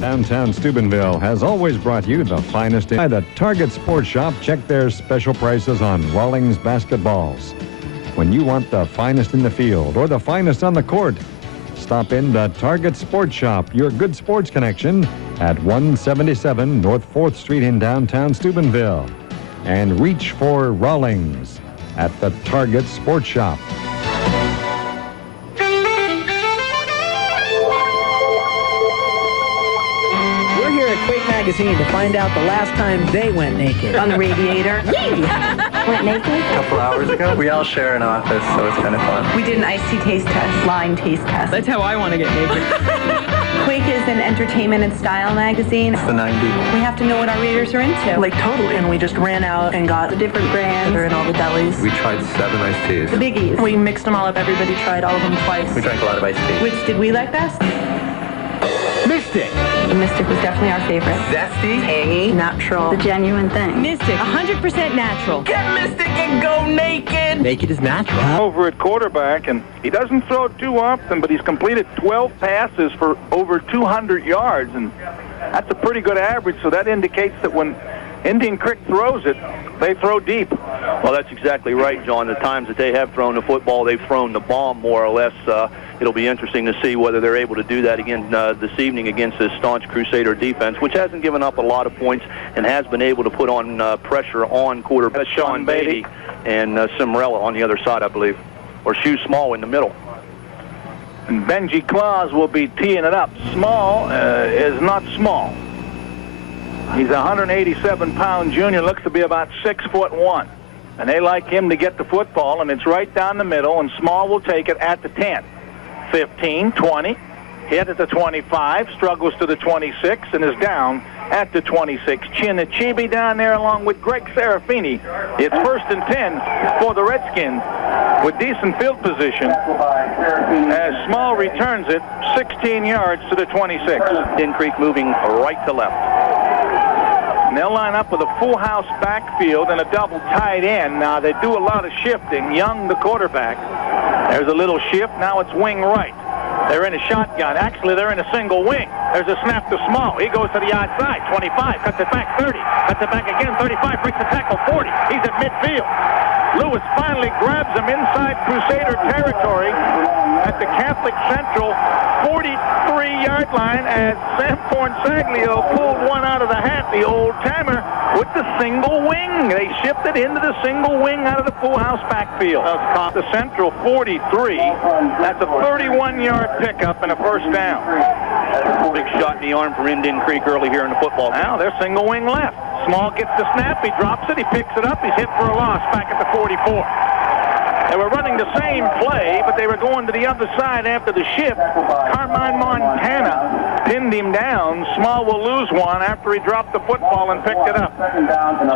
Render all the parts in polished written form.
Downtown Steubenville has always brought you the finest in the Target Sports Shop. Check their special prices on Rawlings basketballs. When you want the finest in the field or the finest on the court, stop in the Target Sports Shop, your good sports connection at 177 North 4th Street in downtown Steubenville. And reach for Rawlings at the Target Sports Shop. Magazine to find out the last time they went naked. On the radiator. Went naked? A couple hours ago. We all share an office, so it's kind of fun. We did an iced tea taste test, line taste test. That's how I want to get naked. Quake is an entertainment and style magazine. It's the 90s. We have to know what our readers are into. Like totally. And we just ran out and got the different brands. They're in all the delis. We tried 7 iced teas. The biggies. We mixed them all up. Everybody tried all of them twice. We drank a lot of iced tea. Which did we like best? Mystic. The Mystic was definitely our favorite. Zesty. Tangy. Natural. The genuine thing. Mystic. 100% natural. Get Mystic and go naked. Naked is natural. Over at quarterback, and he doesn't throw too often, but he's completed 12 passes for over 200 yards, and that's a pretty good average, so that indicates that when Indian Creek throws it, they throw deep. Well, that's exactly right, John. The times that they have thrown the football, they've thrown the bomb more or less. It'll be interesting to see whether they're able to do that again this evening against this staunch Crusader defense, which hasn't given up a lot of points and has been able to put on pressure on quarterback Shaun Beatty and Cimrella on the other side, I believe, or Shaun Small in the middle. And Benji Clause will be teeing it up. Small is not small. He's a 187-pound junior, looks to be about 6'1". And they like him to get the football, and it's right down the middle, and Small will take it at the 10. 15, 20, hit at the 25, struggles to the 26, and is down at the 26. Chinichibi down there along with Greg Serafini. It's 1st and 10 for the Redskins with decent field position as Small returns it 16 yards to the 26. Indian Creek moving right to left. And they'll line up with a full house backfield and a double tight end. Now, they do a lot of shifting. Young, the quarterback. There's a little shift. Now it's wing right. They're in a shotgun. Actually, they're in a single wing. There's a snap to Small. He goes to the outside. 25. Cuts it back 30. Cuts it back again. 35. Breaks the tackle. 40. He's at midfield. Lewis finally grabs him inside Crusader territory at the Catholic Central 43-yard line as Sam Pornsaglio pulled one out of the hat, the old-timer, with the single wing. They shifted into the single wing out of the full house backfield. The Central 43. That's a 31-yard pickup and a first down. Big shot in the arm for Indian Creek early here in the football game. Now they're single wing left. Small gets the snap, he drops it, he picks it up, he's hit for a loss back at the 44. They were running the same play, but they were going to the other side after the shift. Carmine Montana pinned him down. Small will lose one after he dropped the football and picked it up.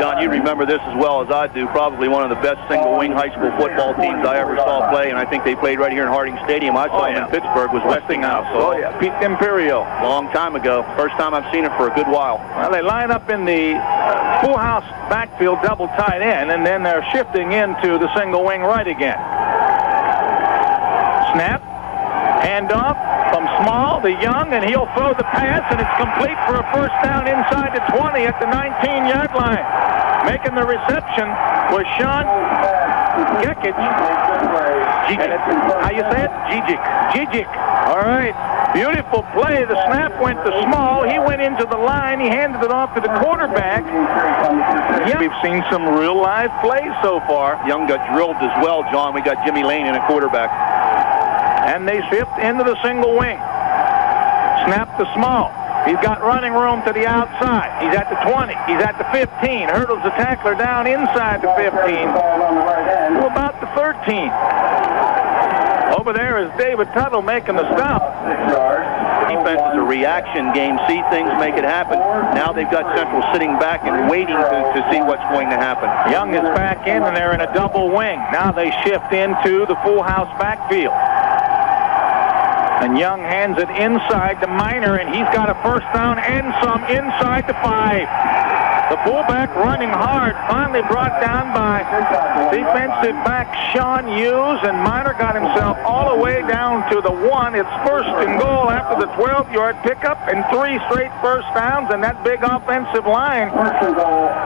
John, you remember this as well as I do. Probably one of the best single-wing high school football teams I ever saw play, and I think they played right here in Harding Stadium. I saw them in Pittsburgh, was Westinghouse. Oh, yeah, Pete Imperio. Long time ago. First time I've seen it for a good while. Well, they line up in the full house backfield, double tight end, and then they're shifting into the single wing right again. Snap, handoff from Small to Young, and he'll throw the pass, and it's complete for a first down inside the 20 at the 19-yard line. Making the reception was Sean Gekic. How you say it? Gigic. All right. Beautiful play. The snap went to Small. He went into the line. He handed it off to the quarterback. Yeah, we've seen some real live plays so far. Young got drilled as well, John. We got Jimmy Lane in a quarterback. And they shift into the single wing. Snap to Small. He's got running room to the outside. He's at the 20. He's at the 15. Hurdles the tackler down inside the 15 to about the 13. Over there is David Tuttle making the stop. Defense is a reaction game. See things, make it happen. Now they've got Central sitting back and waiting to see what's going to happen. Young is back in, and they're in a double wing. Now they shift into the full house backfield. And Young hands it inside to Minor, and he's got a first down and some inside the 5. The fullback running hard, finally brought down by defensive back Shaun Hughes, and Miner got himself all the way down to the 1. It's first and goal after the 12-yard pickup and 3 straight first downs, and that big offensive line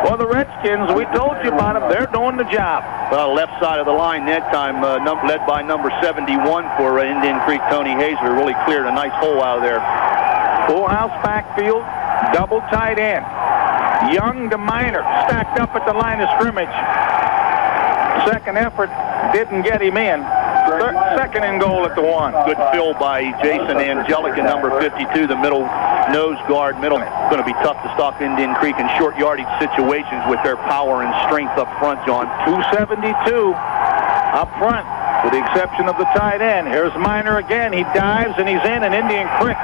for the Redskins. We told you about them. They're doing the job. Well, left side of the line that time, led by number 71 for Indian Creek, Tony Hazer, really cleared a nice hole out of there. Full house backfield, double tight end. Young to Miner, stacked up at the line of scrimmage. Second effort didn't get him in. Second and goal at the 1. Good fill by Jason Angelica, number 52, the middle nose guard. Middle going to be tough to stop Indian Creek in short yardage situations with their power and strength up front, John. 272 up front, with the exception of the tight end. Here's Miner again. He dives and he's in, and Indian Creek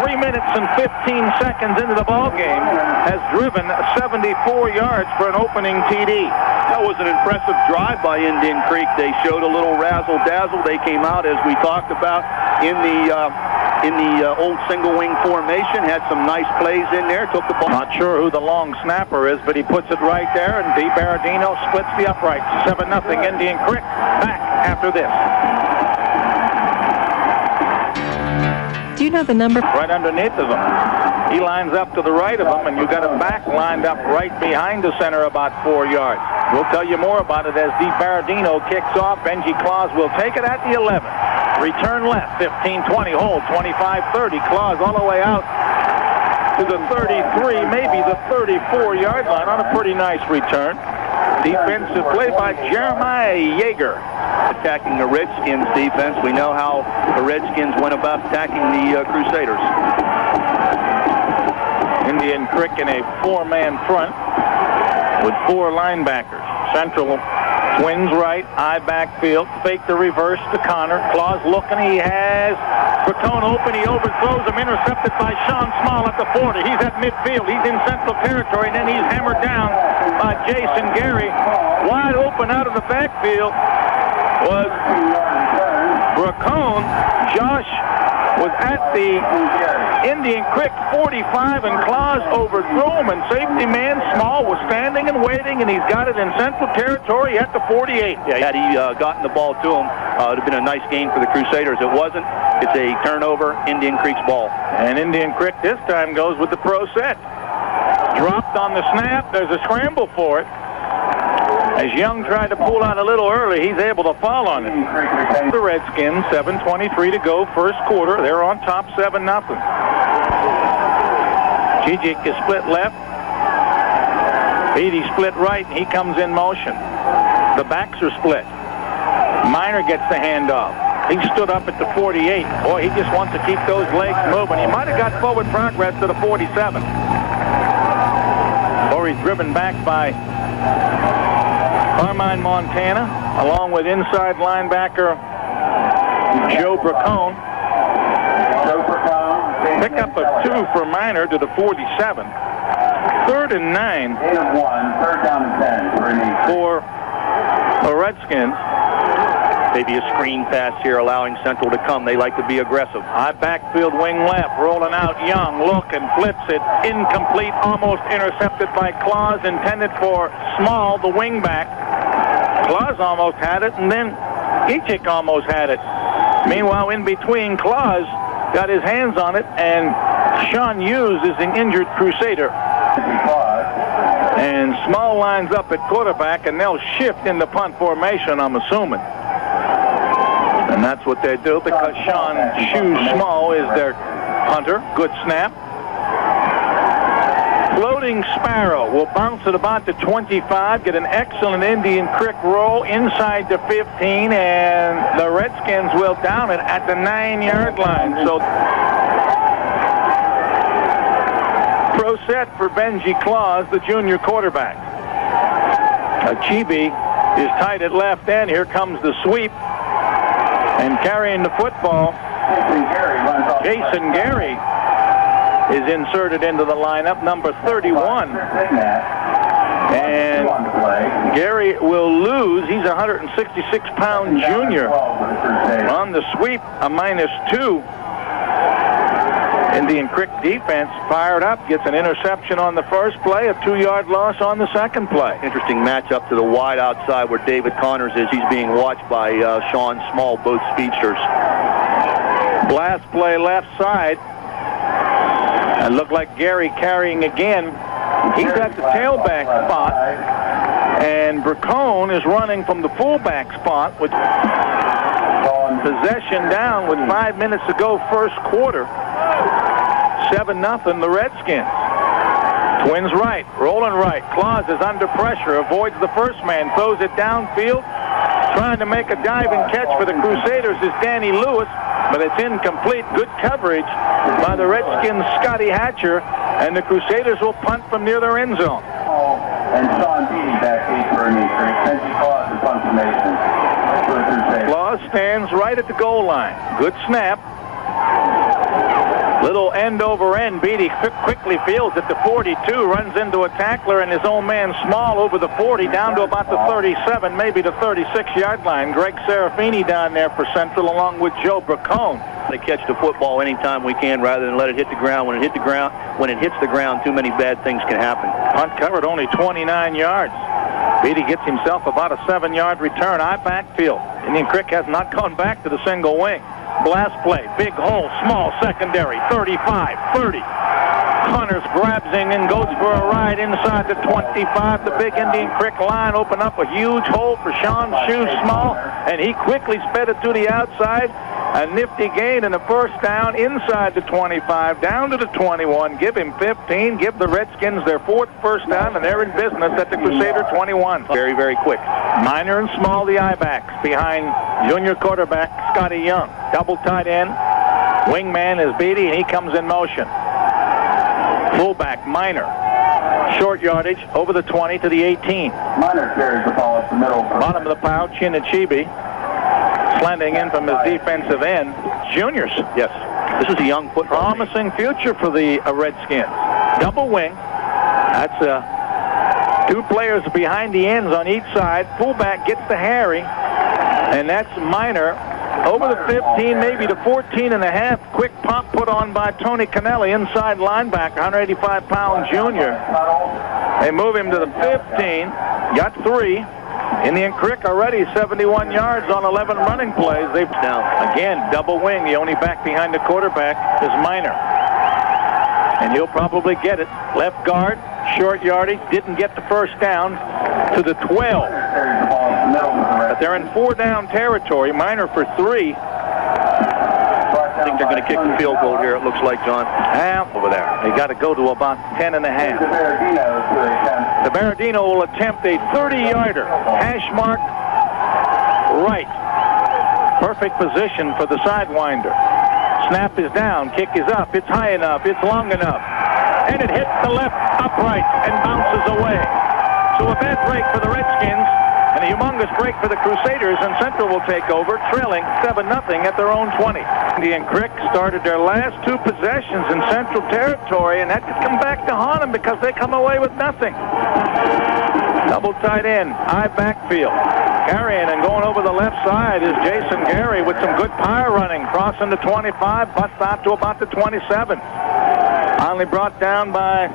3 minutes and 15 seconds into the ball game has driven 74 yards for an opening TD. That was an impressive drive by Indian Creek. They showed a little razzle-dazzle. They came out, as we talked about, in the old single wing formation, had some nice plays in there, took the ball. Not sure who the long snapper is, but he puts it right there, and DiBerardino splits the uprights. 7-0 Indian Creek. Back after this. Do you know the number? Right underneath of him. He lines up to the right of him, and you got him back lined up right behind the center about 4 yards. We'll tell you more about it as DiBerardino kicks off. Benji Clause will take it at the 11. Return left, 15-20, hold, 25-30. Clause all the way out to the 33, maybe the 34-yard line on a pretty nice return. Defensive play by Jeremiah Yeager. Attacking the Redskins defense. We know how the Redskins went about attacking the Crusaders. Indian Creek in a 4-man front with 4 linebackers. Central twins right, eye backfield, fake the reverse to Connor. Clause looking, he has Bracone open, he overthrows him, intercepted by Shaun Small at the 40. He's at midfield, he's in central territory, and then he's hammered down by Jason Gary. Wide open out of the backfield was Bracone. Josh was at the Indian Creek 45, and Clause overthrew him, and safety man Small was standing and waiting, and he's got it in central territory at the 48. Yeah, had he gotten the ball to him, it would have been a nice gain for the Crusaders. It wasn't. It's a turnover, Indian Creek's ball. And Indian Creek this time goes with the pro set. Dropped on the snap. There's a scramble for it. As Young tried to pull out a little early, he's able to fall on it. The Redskins, 7:23 to go, first quarter. They're on top, 7-0. Gigic is split left. Beatty split right, and he comes in motion. The backs are split. Miner gets the handoff. He stood up at the 48. Boy, he just wants to keep those legs moving. He might have got forward progress to the 47. Or he's driven back by Carmine Montana, along with inside linebacker Joe Bracone. Pick up a 2 for Miner to the 47. 3rd and 9 for the Redskins. Maybe a screen pass here, allowing Central to come. They like to be aggressive. High backfield, wing left, rolling out Young, look and flips it. Incomplete, almost intercepted by Clause, intended for Small, the wing back. Clause almost had it, and then Gigic almost had it. Meanwhile, in between, Clause got his hands on it, and Shaun Hughes is an injured Crusader. And Small lines up at quarterback, and they'll shift in the punt formation, I'm assuming. And that's what they do because Shaun Small is their punter. Good snap. Floating Sparrow will bounce at about the 25, get an excellent Indian Creek roll inside the 15, and the Redskins will down it at the 9-yard line. So pro set for Benji Clause, the junior quarterback. Chibi is tight at left end. Here comes the sweep. And carrying the football, Jason Gary is inserted into the lineup, number 31. And Gary will lose. He's a 166-pound junior. On the sweep, a -2. Indian Creek defense fired up, gets an interception on the first play, a 2-yard loss on the second play. Interesting matchup to the wide outside where David Connors is. He's being watched by Shaun Small, both speedsters. Blast play left side. And looked like Gary carrying again. He's at the tailback spot. And Bracone is running from the fullback spot with possession down with 5 minutes to go first quarter. 7-0 the Redskins. Twins right, rolling right. Clause is under pressure, avoids the first man, throws it downfield. Trying to make a diving catch for the Crusaders is Danny Lewis, but it's incomplete. Good coverage by the Redskins' Scotty Hatcher, and the Crusaders will punt from near their end zone. And Sean Beatty back 8 for a meter. Benji Clause is punt formation. Clause stands right at the goal line. Good snap. Little end over end. Beatty quickly fields at the 42, runs into a tackler and his own man Small over the 40 down to about the 37, maybe the 36-yard line. Greg Serafini down there for Central along with Joe Bracone. They catch the football anytime we can rather than let it hit the ground. When it hits the ground, too many bad things can happen. Punt covered only 29 yards. Beatty gets himself about a 7-yard return. Eye backfield. Indian Creek has not gone back to the single wing. Blast play, big hole, Small secondary, 35, 30. Connors grabs him and goes for a ride inside the 25. The big Indian Creek line opened up a huge hole for Shaun Small, and he quickly sped it to the outside. A nifty gain and a first down inside the 25, down to the 21. Give him 15, give the Redskins their 4th first down, and they're in business at the Crusader 21. Very, very quick. Minor and Small, the I-backs, behind junior quarterback Scotty Young. Double tight end. Wingman is Beatty, and he comes in motion. Fullback, Minor. Short yardage, over the 20 to the 18. Minor carries the ball at the middle. Bottom of the pile, Chinichibi. Slanting in from his defensive end. Juniors. Yes. This is a young football. Promising future for the Redskins. Double wing. That's 2 players behind the ends on each side. Fullback gets to Harry. And that's Minor. Over the 15, maybe the 14 and a half. Quick pop put on by Tony Cannelli, inside linebacker, 185-pound junior. They move him to the 15. Got 3. Indian Creek already 71 yards on 11 running plays. They've down again, double wing. The only back behind the quarterback is Minor, and he'll probably get it. Left guard, short yardage, didn't get the first down to the 12. But they're in 4-down territory. Minor for 3. I think they're going to kick the field goal here, it looks like, John. Over there. They got to go to about 10 and a half. DiBerardino will attempt a 30-yarder. Hash mark right. Perfect position for the sidewinder. Snap is down. Kick is up. It's high enough. It's long enough. And it hits the left upright and bounces away. So a bad break for the Redskins. And a humongous break for the Crusaders, and Central will take over, trailing 7-0 at their own 20. Indian Creek started their last 2 possessions in Central territory, and that could come back to haunt them because they come away with nothing. Double tight end, I backfield. Carrying and going over the left side is Jason Gary with some good power running, crossing the 25, busts out to about the 27. Finally brought down by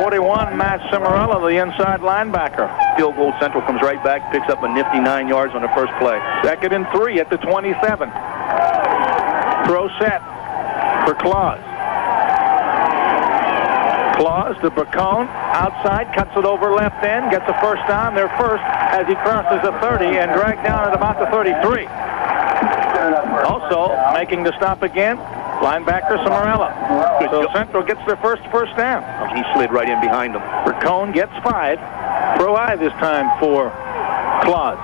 41, Matt Cimarella, the inside linebacker. Field goal. Central comes right back, picks up a nifty 9 yards on the first play. 2nd and 3 at the 27. Throw set for Clause. Clause to Bracone, outside, cuts it over left end, gets a first down, their first, as he crosses the 30 and dragged down at about the 33. Also making the stop again, linebacker Cimarella. So Central gets their first down. He slid right in behind them. Bracone gets 5. Throw I this time for Clause.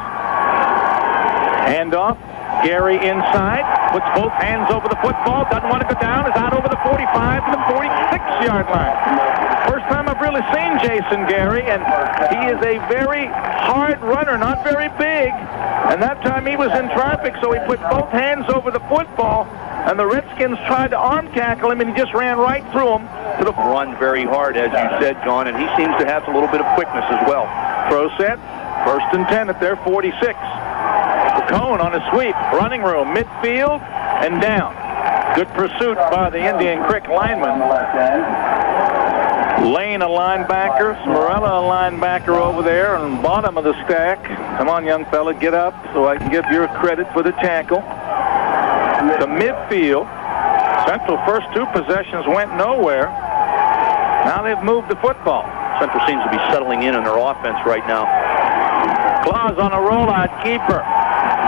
Handoff. Gary inside. Puts both hands over the football. Doesn't want to go down. Is out over the 45 to the 46-yard line. First time I've really seen Jason Gary, and he is a very hard runner, not very big. And that time he was in traffic, so he put both hands over the football. And the Redskins tried to arm tackle him, and he just ran right through him. To the run very hard, as you said, John, and he seems to have a little bit of quickness as well. Throw set, 1st and 10 at their 46. Bracone on a sweep, running room, midfield, and down. Good pursuit by the Indian Creek lineman. Lane, a linebacker. Smarella, a linebacker over there on the bottom of the stack. Come on, young fella, get up so I can give you credit for the tackle. To midfield. Central first 2 possessions went nowhere. Now they've moved the football. Central seems to be settling in their offense right now. Clause on a rollout, keeper.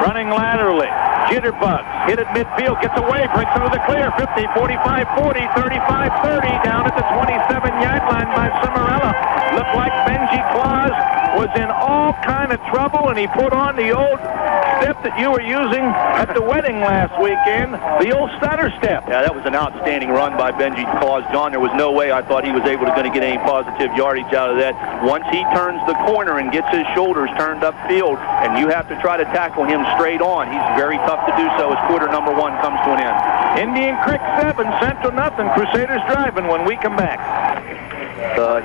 Running laterally. Jitterbugs. Hit at midfield. Gets away. Breaks into the clear. 50, 45, 40, 35, 30. Down at the 27-yard line by Cimarella. Looked like Benji Clause was in all kind of trouble, and he put on the old step that you were using at the wedding last weekend, the old stutter step. Yeah, that was an outstanding run by Benji Clause, John. There was no way I thought he was able to get any positive yardage out of that. Once he turns the corner and gets his shoulders turned upfield, and you have to try to tackle him straight on, he's very tough to do so as quarter number 1 comes to an end. Indian Creek 7, Central nothing. Crusaders driving when we come back.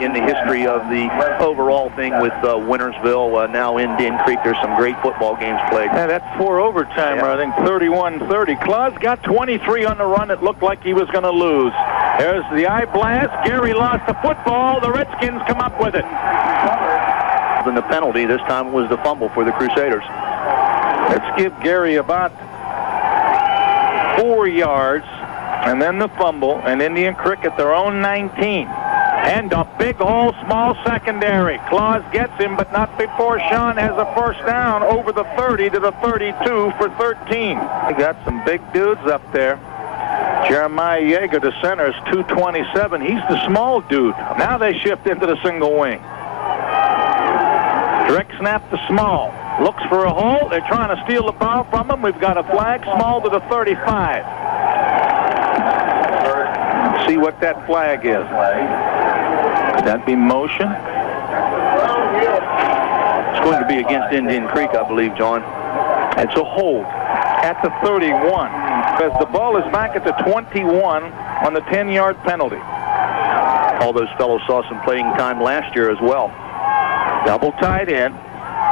In the history of the overall thing with Wintersville, now Indian Creek, there's some great football games played. Yeah, that's 4 overtime, I think 31-30. Claus got 23 on the run. It looked like he was going to lose. There's the eye blast. Gary lost the football. The Redskins come up with it. And the penalty this time was the fumble for the Crusaders. Let's give Gary about 4 yards, and then the fumble, and Indian Creek at their own 19. And a big hole, small secondary. Claus gets him, but not before Shaun has a first down over the 30 to the 32 for 13. We got some big dudes up there. Jeremiah Yeager, the center, is 227. He's the small dude. Now they shift into the single wing. Direct snap to Small. Looks for a hole. They're trying to steal the ball from him. We've got a flag. Small to the 35. See what that flag is. Could that be motion? It's going to be against Indian Creek, I believe, John. It's a hold at the 31. Because the ball is back at the 21 on the 10-yard penalty. All those fellows saw some playing time last year as well. Double tight end.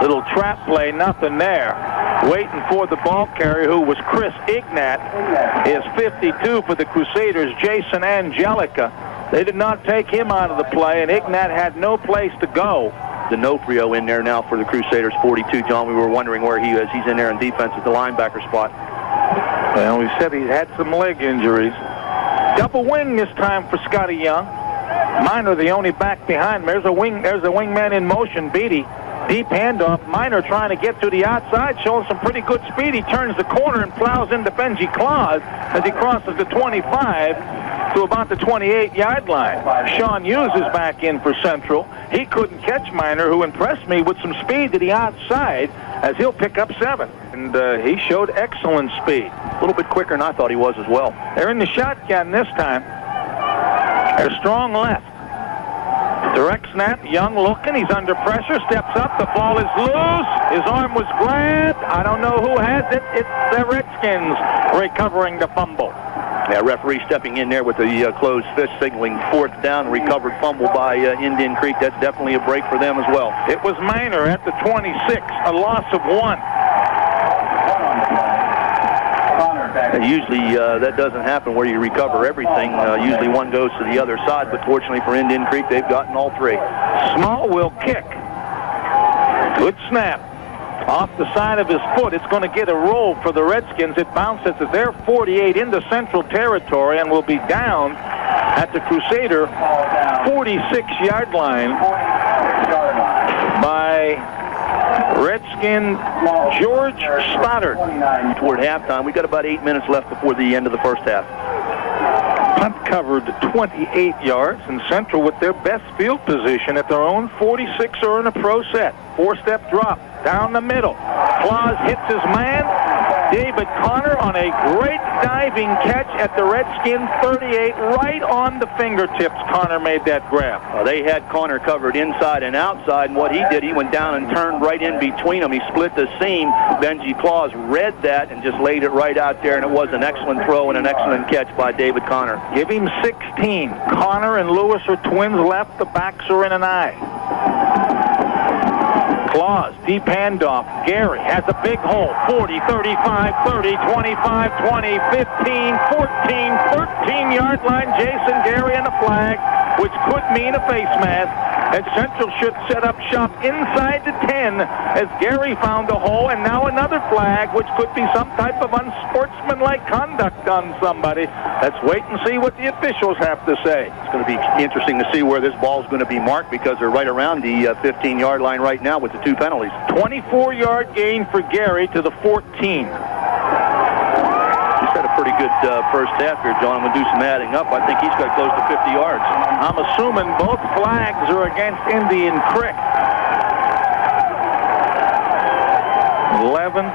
Little trap play, nothing there. Waiting for the ball carrier, who was Chris Ignat, is 52 for the Crusaders, Jason Angelica. They did not take him out of the play, and Ignat had no place to go. DiNofrio in there now for the Crusaders, 42. John, we were wondering where he is. He's in there in defense at the linebacker spot. Well, we said he had some leg injuries. Double wing this time for Scotty Young. Minor the only back behind him. There's a wingman in motion, Beatty. Deep handoff. Minor trying to get to the outside, showing some pretty good speed. He turns the corner and plows into Benji Clause as he crosses the 25 to about the 28-yard line. Shaun Hughes is back in for Central. He couldn't catch Minor, who impressed me with some speed to the outside, as he'll pick up 7. And he showed excellent speed. A little bit quicker than I thought he was as well. They're in the shotgun this time. They're strong left. Direct snap, Young looking, he's under pressure, steps up, the ball is loose, his arm was grabbed, I don't know who has it, it's the Redskins recovering the fumble. Yeah, referee stepping in there with the closed fist, signaling 4th down, recovered fumble by Indian Creek. That's definitely a break for them as well. It was Minor at the 26, a loss of 1. Usually that doesn't happen where you recover everything. Usually one goes to the other side, but fortunately for Indian Creek, they've gotten all 3. Small will kick. Good snap. Off the side of his foot, it's going to get a roll for the Redskins. It bounces at their 48 into Central territory and will be down at the Crusader 46-yard line by Redskin George Stoddard. Toward halftime, we got about 8 minutes left before the end of the first half. Punt covered 28 yards, and Central with their best field position at their own 46 or in a pro set. 4-step drop down the middle. Clause hits his man. David Connor on a great diving catch at the Redskins 38, right on the fingertips. Connor made that grab. They had Connor covered inside and outside, and what he did, he went down and turned right in between them. He split the seam. Benji Clause read that and just laid it right out there, and it was an excellent throw and an excellent catch by David Connor. Give him 16. Connor and Lewis are twins left. The backs are in an eye. Clause, deep handoff. Gary has a big hole. 40, 35, 30, 25, 20, 15, 14, 13-yard line. Jason Gary and a flag, which could mean a face mask. And Central should set up shop inside the 10 as Gary found a hole, and now another flag, which could be some type of unsportsmanlike conduct on somebody. Let's wait and see what the officials have to say. It's going to be interesting to see where this ball is going to be marked because they're right around the 15-yard line right now with the 2 penalties. 24-yard gain for Gary to the 14. He's had a pretty good first half here, John. I'm going to do some adding up. I think he's got close to 50 yards. I'm assuming both flags are against Indian Creek.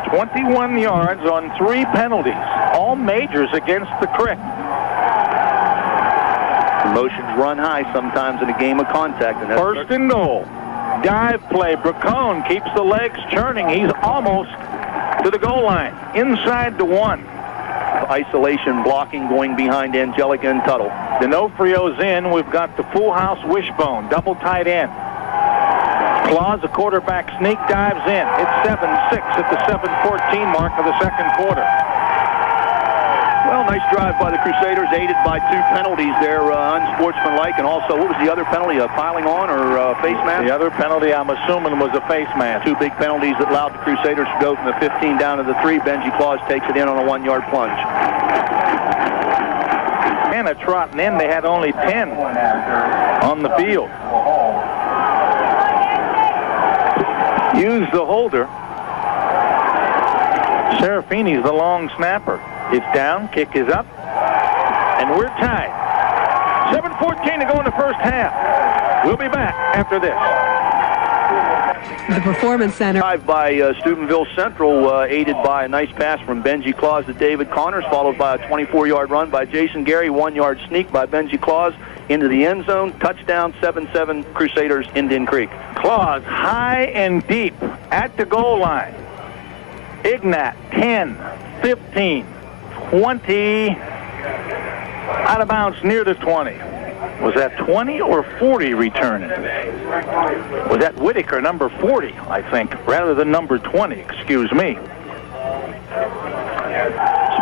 21 yards on 3 penalties. All majors against the Creek. Emotions run high sometimes in a game of contact. And that's first and goal. Dive play. Bracone keeps the legs churning. He's almost to the goal line. Inside the 1. Isolation blocking going behind Angelica and Tuttle. DiNofrio's in. We've got the full house wishbone. Double tight end. Clause, the quarterback sneak, dives in. It's 7-6 at the 7:14 mark of the second quarter. Well, nice drive by the Crusaders, aided by 2 penalties there, unsportsmanlike, and also, what was the other penalty, piling on or face mask? The other penalty, I'm assuming, was a face mask. 2 big penalties that allowed the Crusaders to go from the 15 down to the 3. Benji Clause takes it in on a 1-yard plunge. And a trotting in, they had only 10 on the field. Use the holder. Serafini's the long snapper. It's down, kick is up, and we're tied. 7:14 to go in the first half. We'll be back after this. The Performance Center. Drive by Steubenville Central, aided by a nice pass from Benji Clause to David Connors, followed by a 24-yard run by Jason Gary, 1-yard sneak by Benji Clause into the end zone. Touchdown, 7-7 Crusaders, Indian Creek. Clause high and deep at the goal line. Ignat, 10, 15, 20, out of bounds near the 20. Was that 20 or 40 returning? Was that Whitaker, number 40, I think, rather than number 20, excuse me.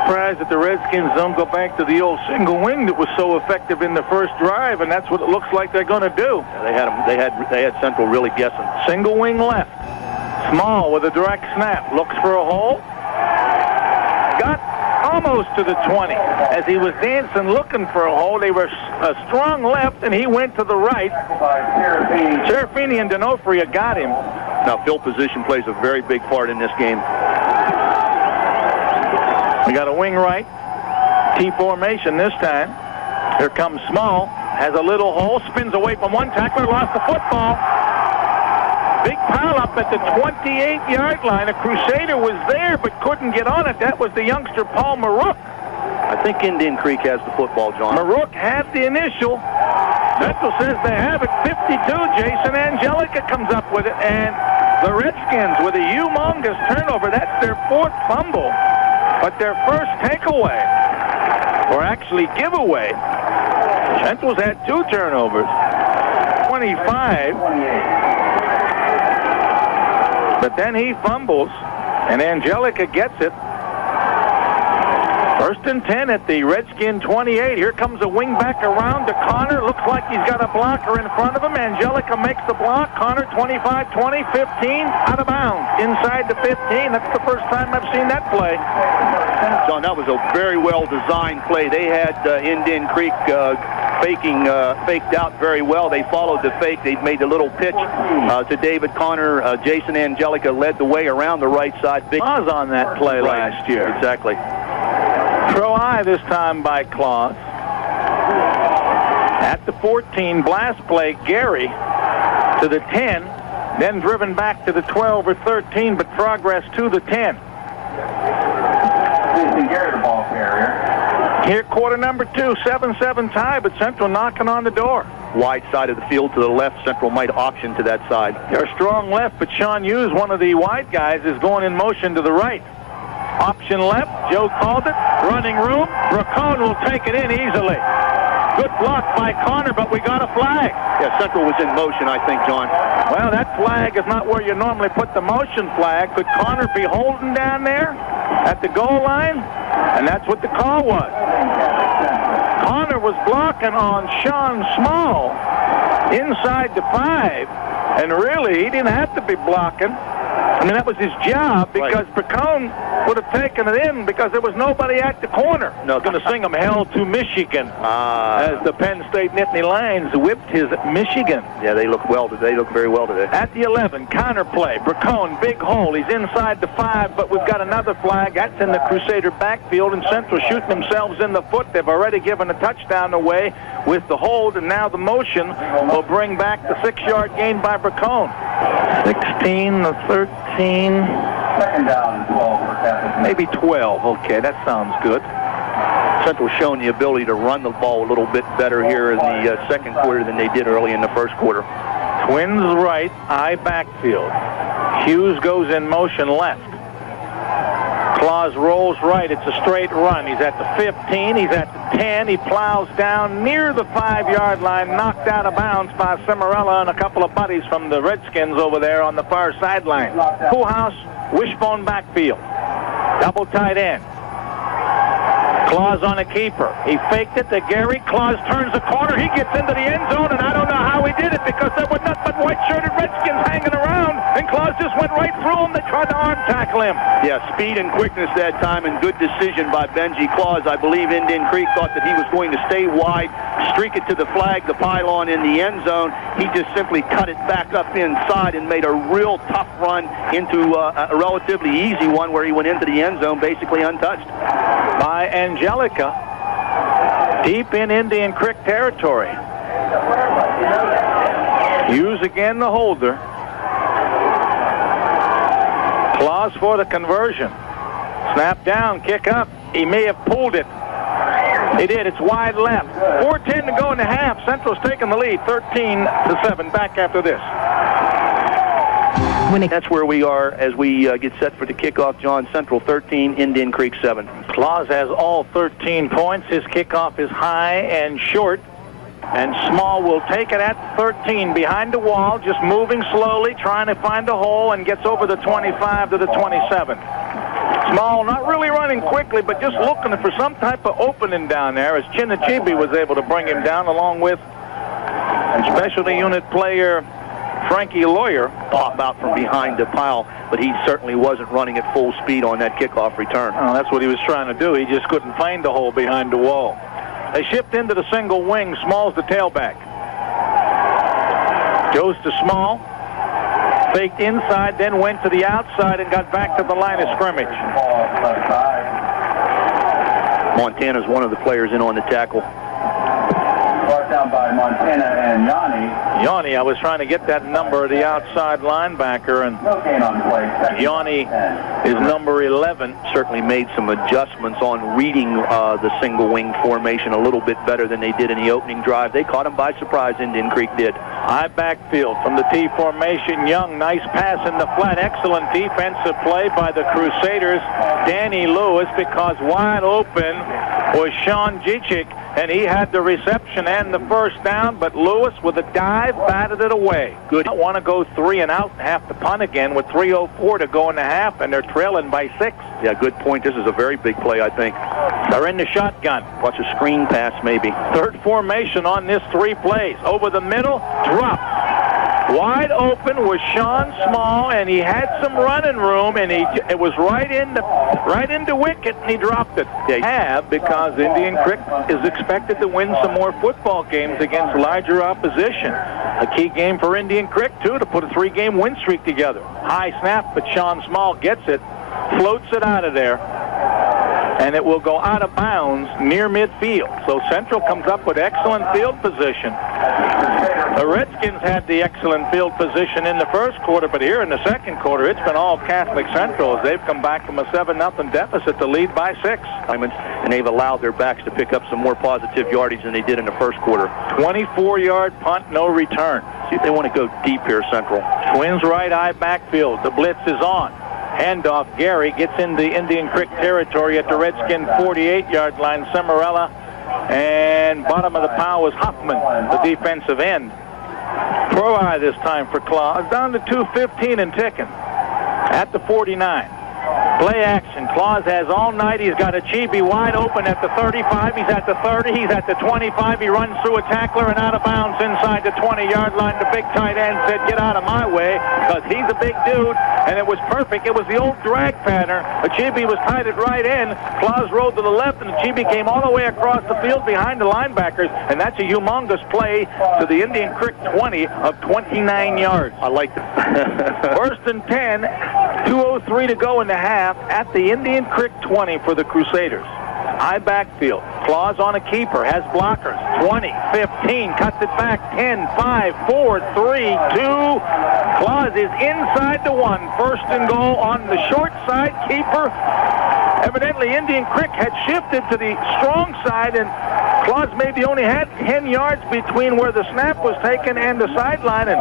Surprised that the Redskins don't go back to the old single wing that was so effective in the first drive, and that's what it looks like they're going to do. Yeah, they had Central really guessing. Single wing left. Small with a direct snap. Looks for a hole. Got almost to the 20. As he was dancing looking for a hole, they were a strong left, and he went to the right. Serafini and DiNofrio got him. Now, field position plays a very big part in this game. We got a wing right. T formation this time. Here comes Small. Has a little hole. Spins away from one tackler. Lost the football. Big pile up at the 28-yard line. A Crusader was there but couldn't get on it. That was the youngster Paul Marook. I think Indian Creek has the football, John. Marook had the initial. Central says they have it. 52. Jason Angelica comes up with it. And the Redskins with a humongous turnover. That's their 4th fumble. But their first takeaway, or actually giveaway. Central's had 2 turnovers. 25. But then he fumbles, and Angelica gets it. 1st and 10 at the Redskin 28. Here comes a wing back around to Connor. Looks like he's got a blocker in front of him. Angelica makes the block. Connor 25, 20, 15, out of bounds. Inside the 15. That's the first time I've seen that play. John, that was a very well-designed play. They had Indian Creek faked out very well. They followed the fake. They made a little pitch to David Connor. Jason Angelica led the way around the right side. Big Clause on that play last year. Exactly. Throw high this time by Clause. At the 14, blast play, Gary to the 10, then driven back to the 12 or 13, but progress to the 10. Gary, the ball carrier. Here, quarter number 2, 7-7 tie, but Central knocking on the door. Wide side of the field to the left. Central might option to that side. They're strong left, but Sean Hughes, one of the wide guys, is going in motion to the right. Option left. Joe called it. Running room. Bracone will take it in easily. Good block by Connor, but we got a flag. Yeah, Central was in motion, I think, John. Well, that flag is not where you normally put the motion flag. Could Connor be holding down there at the goal line? And that's what the call was. Connor was blocking on Shaun Small inside the 5, and really, he didn't have to be blocking. I mean, that was his job, because Bracone would have taken it in because there was nobody at the corner. No, going to sing him Hell to Michigan as the Penn State Nittany Lions whipped his Michigan. Yeah, they look well today. They look very well today. At the 11, counter play. Bracone, big hole. He's inside the 5, but we've got another flag. That's in the Crusader backfield, and Central shooting themselves in the foot. They've already given a touchdown away with the hold, and now the motion will bring back the 6-yard gain by Bracone. 16 to 13. Second down and 12 for Catholic. Maybe 12. Okay, that sounds good. Central showing the ability to run the ball a little bit better here in the second quarter than they did early in the first quarter. Twins right, I backfield. Hughes goes in motion left. Clause rolls right. It's a straight run. He's at the 15. He's at the 10. He plows down near the 5-yard line, knocked out of bounds by Cimarella and a couple of buddies from the Redskins over there on the far sideline. Full house, wishbone backfield. Double tight end. Clause on a keeper. He faked it to Gary. Clause turns the corner. He gets into the end zone, and I don't know how he did it because there were nothing but white-shirted Redskins hanging around, and Clause just went right through him. They tried to arm tackle him. Yeah, speed and quickness that time, and good decision by Benji Clause. I believe Indian Creek thought that he was going to stay wide, streak it to the flag, the pylon in the end zone. He just simply cut it back up inside and made a real tough run into a relatively easy one where he went into the end zone basically untouched. By Angelica, deep in Indian Creek territory. Hughes again the holder. Clause for the conversion. Snap down, kick up. He may have pulled it. He did. It's wide left. 4:10 to go in the half. Central's taking the lead, 13-7. Back after this. That's where we are as we get set for the kickoff. John, Central 13, Indian Creek 7. Clause has all 13 points. His kickoff is high and short. And Small will take it at 13 behind the wall, just moving slowly, trying to find a hole, and gets over the 25 to the 27. Small not really running quickly, but just looking for some type of opening down there, as Chinichibi was able to bring him down along with specialty unit player Frankie Lawyer. Pop out from behind the pile, but he certainly wasn't running at full speed on that kickoff return. Oh, that's what he was trying to do. He just couldn't find the hole behind the wall. They shift into the single wing. Small's the tailback. Goes to Small. Faked inside, then went to the outside and got back to the line of scrimmage. Montana's one of the players in on the tackle. Brought down by Montana and Yanni. Yanni, I was trying to get that number of the outside linebacker, and No gain on play. Yanni is number 11. Certainly made some adjustments on reading the single wing formation a little bit better than they did in the opening drive. They caught him by surprise, Indian Creek did. High backfield from the T formation. Young, nice pass in the flat. Excellent defensive play by the Crusaders. Danny Lewis, because wide open was Sean Gichik, and he had the reception and the first down, but Lewis with a dive batted it away. Good. I want to go 3 and out and have to punt again with 3:04 to go in the half, and they're trailing by 6. Yeah, good point. This is a very big play, I think. They're in the shotgun. Watch a screen pass, maybe. Third formation on this 3 plays. Over the middle, drop. Wide open was Shaun Small, and he had some running room, and it was right into wicket, and he dropped it. Yeah. Because Indian Creek is expected to win some more football games against larger opposition. A key game for Indian Creek, too, to put a 3-game win streak together. High snap, but Shaun Small gets it, floats it out of there, and it will go out of bounds near midfield. So Central comes up with excellent field position. The Redskins had the excellent field position in the first quarter, but here in the second quarter, it's been all Catholic Central as they've come back from a 7-0 deficit to lead by 6. And they've allowed their backs to pick up some more positive yardage than they did in the first quarter. 24-yard punt, no return. See if they want to go deep here, Central. Twins right eye backfield. The blitz is on. Handoff, Gary gets into Indian Creek territory at the Redskin 48-yard line. Cimarella And bottom of the pile was Hoffman, the defensive end. Pro eye this time for Clause. Down to 2:15 and ticking at the 49. Play action. Clause has all night. He's got Achebe wide open at the 35. He's at the 30. He's at the 25. He runs through a tackler and out of bounds inside the 20-yard line. The big tight end said, "Get out of my way," because he's a big dude, and it was perfect. It was the old drag pattern. Achebe was tied at right end. Clause rolled to the left, and Achebe came all the way across the field behind the linebackers, and that's a humongous play to the Indian Creek 20 of 29 yards. I like that. First and 10, 2:03 to go in the half at the Indian Creek 20 for the Crusaders. High backfield. Clause on a keeper. Has blockers. 20, 15. Cuts it back. 10, 5, 4, 3, 2. Clause is inside the 1. First and goal on the short side. Keeper. Evidently, Indian Creek had shifted to the strong side, and Clause maybe only had 10 yards between where the snap was taken and the sideline, and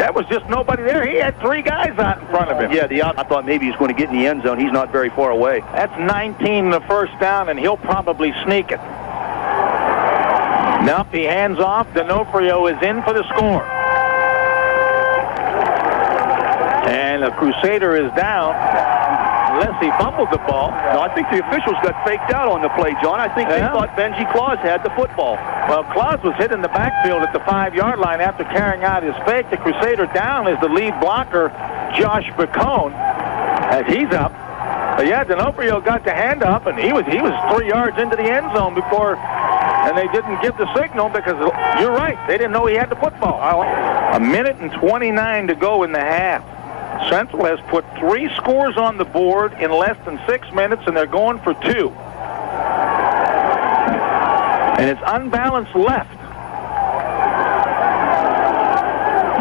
that was just nobody there. He had 3 guys out in front of him. Yeah, I thought maybe he was going to get in the end zone. He's not very far away. That's 19 the first down, and he'll probably sneak it. Now he hands off. DiNofrio is in for the score. And the Crusader is down. Unless he fumbled the ball. No, I think the officials got faked out on the play, John. I think they thought Benji Clause had the football. Well, Clause was hit in the backfield at the 5-yard line after carrying out his fake. The Crusader down is the lead blocker, Josh Bracone, as he's up. But yeah, DiNofrio got the hand up, and he was 3 yards into the end zone before, and they didn't give the signal because, you're right, they didn't know he had the football. 1:29 to go in the half. Central has put 3 scores on the board in less than 6 minutes, and they're going for 2. And it's unbalanced left.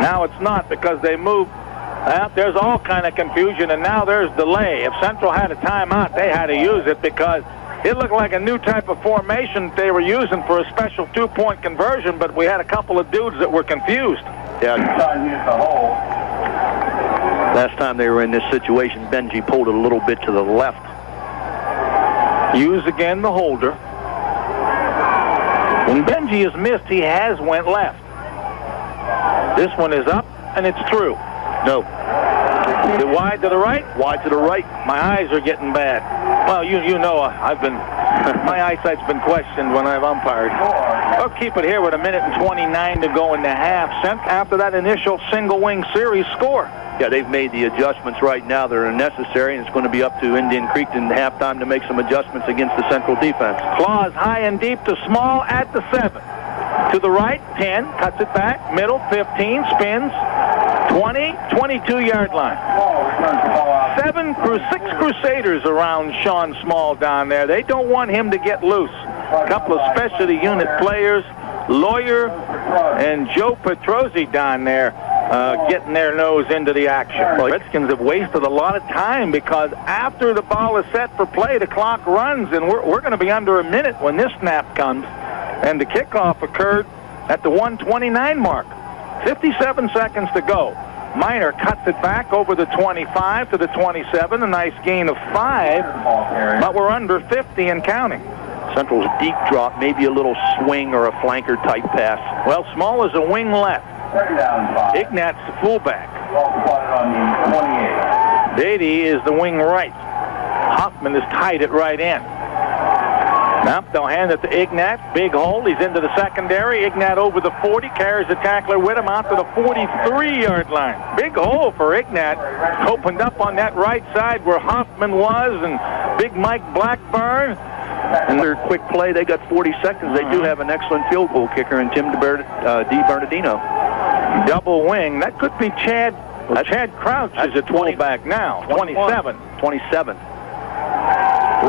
Now it's not, because they moved. There's all kind of confusion, and now there's delay. If Central had a timeout, they had to use it, because it looked like a new type of formation they were using for a special 2-point conversion, but we had a couple of dudes that were confused. Yeah. Last time they were in this situation, Benji pulled it a little bit to the left. Use again the holder. When Benji is missed, he has went left. This one is up, and it's through. No. Is it wide to the right? Wide to the right. My eyes are getting bad. Well, you know I've been, my eyesight's been questioned when I've umpired. We'll keep it here with 1:29 to go in the half. After that initial single-wing series score. Yeah, they've made the adjustments right now that are necessary, and it's going to be up to Indian Creek in halftime to make some adjustments against the Central defense. Clause high and deep to Small at the 7. To the right, 10, cuts it back, middle, 15, spins, 20, 22-yard line. 6 Crusaders around Shaun Small down there. They don't want him to get loose. A couple of specialty unit players, Lawyer and Joe Petrozzi down there, getting their nose into the action. Well, Redskins have wasted a lot of time, because after the ball is set for play, the clock runs, and we're going to be under a minute when this snap comes. And the kickoff occurred at the 1:29 mark. 57 seconds to go. Minor cuts it back over the 25 to the 27. A nice gain of 5, but we're under 50 and counting. Central's deep drop, maybe a little swing or a flanker type pass. Well, Small is a wing left. Ignat's the fullback. Beatty is the wing right. Hoffman is tight at right end. Now they'll hand it to Ignat. Big hole. He's into the secondary. Ignat over the 40. Carries the tackler with him out to the 43-yard line. Big hole for Ignat. Opened up on that right side where Hoffman was, and big Mike Blackburn. And their quick play, they got 40 seconds. They do have an excellent field goal kicker in Tim DiBerardino. Double wing. That could be Chad. Well, Chad Crouch is at fullback now. 27. 27.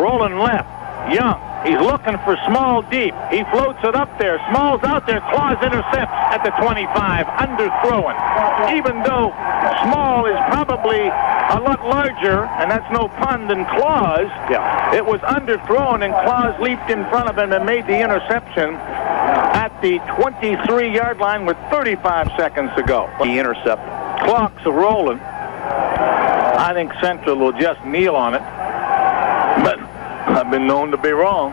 Rolling left. Young. He's looking for Small deep. He floats it up there. Small's out there. Clause intercepts at the 25. Underthrowing. Even though Small is probably a lot larger, and that's no pun, than Clause, it was underthrown, and Clause leaped in front of him and made the interception at the 23-yard line with 35 seconds to go. The intercept. Clock's rolling. I think Central will just kneel on it, but I've been known to be wrong.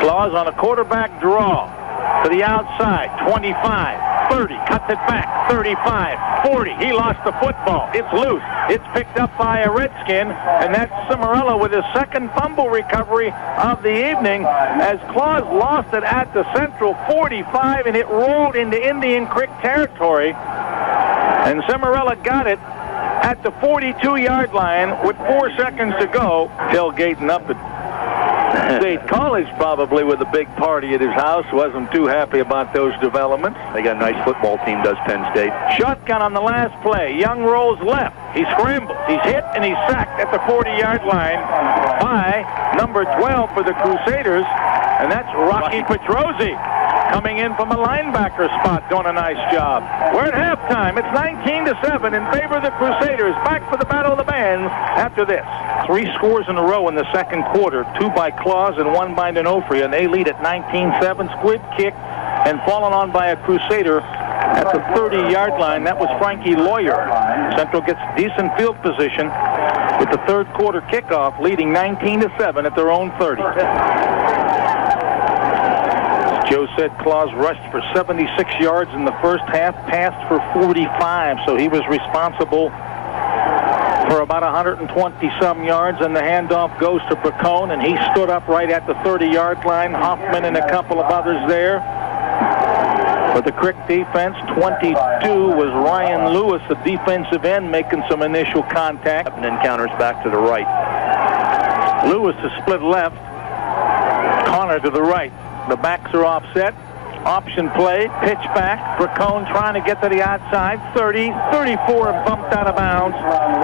Clause on a quarterback draw to the outside, 25, 30, cuts it back, 35, 40. He lost the football. It's loose. It's picked up by a Redskin, and that's Cimarella with his second fumble recovery of the evening as Clause lost it at the Central 45, and it rolled into Indian Creek territory. And Cimarella got it at the 42-yard line with 4 seconds to go. Tailgating up at State College probably with a big party at his house. Wasn't too happy about those developments. They got a nice football team, does Penn State. Shotgun on the last play. Young rolls left. He scrambles. He's hit and he's sacked at the 40-yard line by number 12 for the Crusaders, and that's Rocky Petrozzi coming in from a linebacker spot, doing a nice job. We're at halftime. It's 19-7 in favor of the Crusaders. Back for the Battle of the Bands after this. 3 scores in a row in the second quarter, 2 by Clause and 1 by DiNofrio, and they lead at 19-7. Squib kick and fallen on by a Crusader at the 30-yard line. That was Frankie Lawyer. Central gets decent field position with the third quarter kickoff, leading 19-7 at their own 30. Joe said Clause rushed for 76 yards in the first half, passed for 45, so he was responsible for about 120-some yards, and the handoff goes to Bracone, and he stood up right at the 30-yard line. Hoffman and a couple of others there. For the Crick defense, 22 was Ryan Lewis, the defensive end, making some initial contact. And then counters back to the right. Lewis is split left. Connor to the right. The backs are offset. Option play, pitch back. Bracone trying to get to the outside. 30, 34, and bumped out of bounds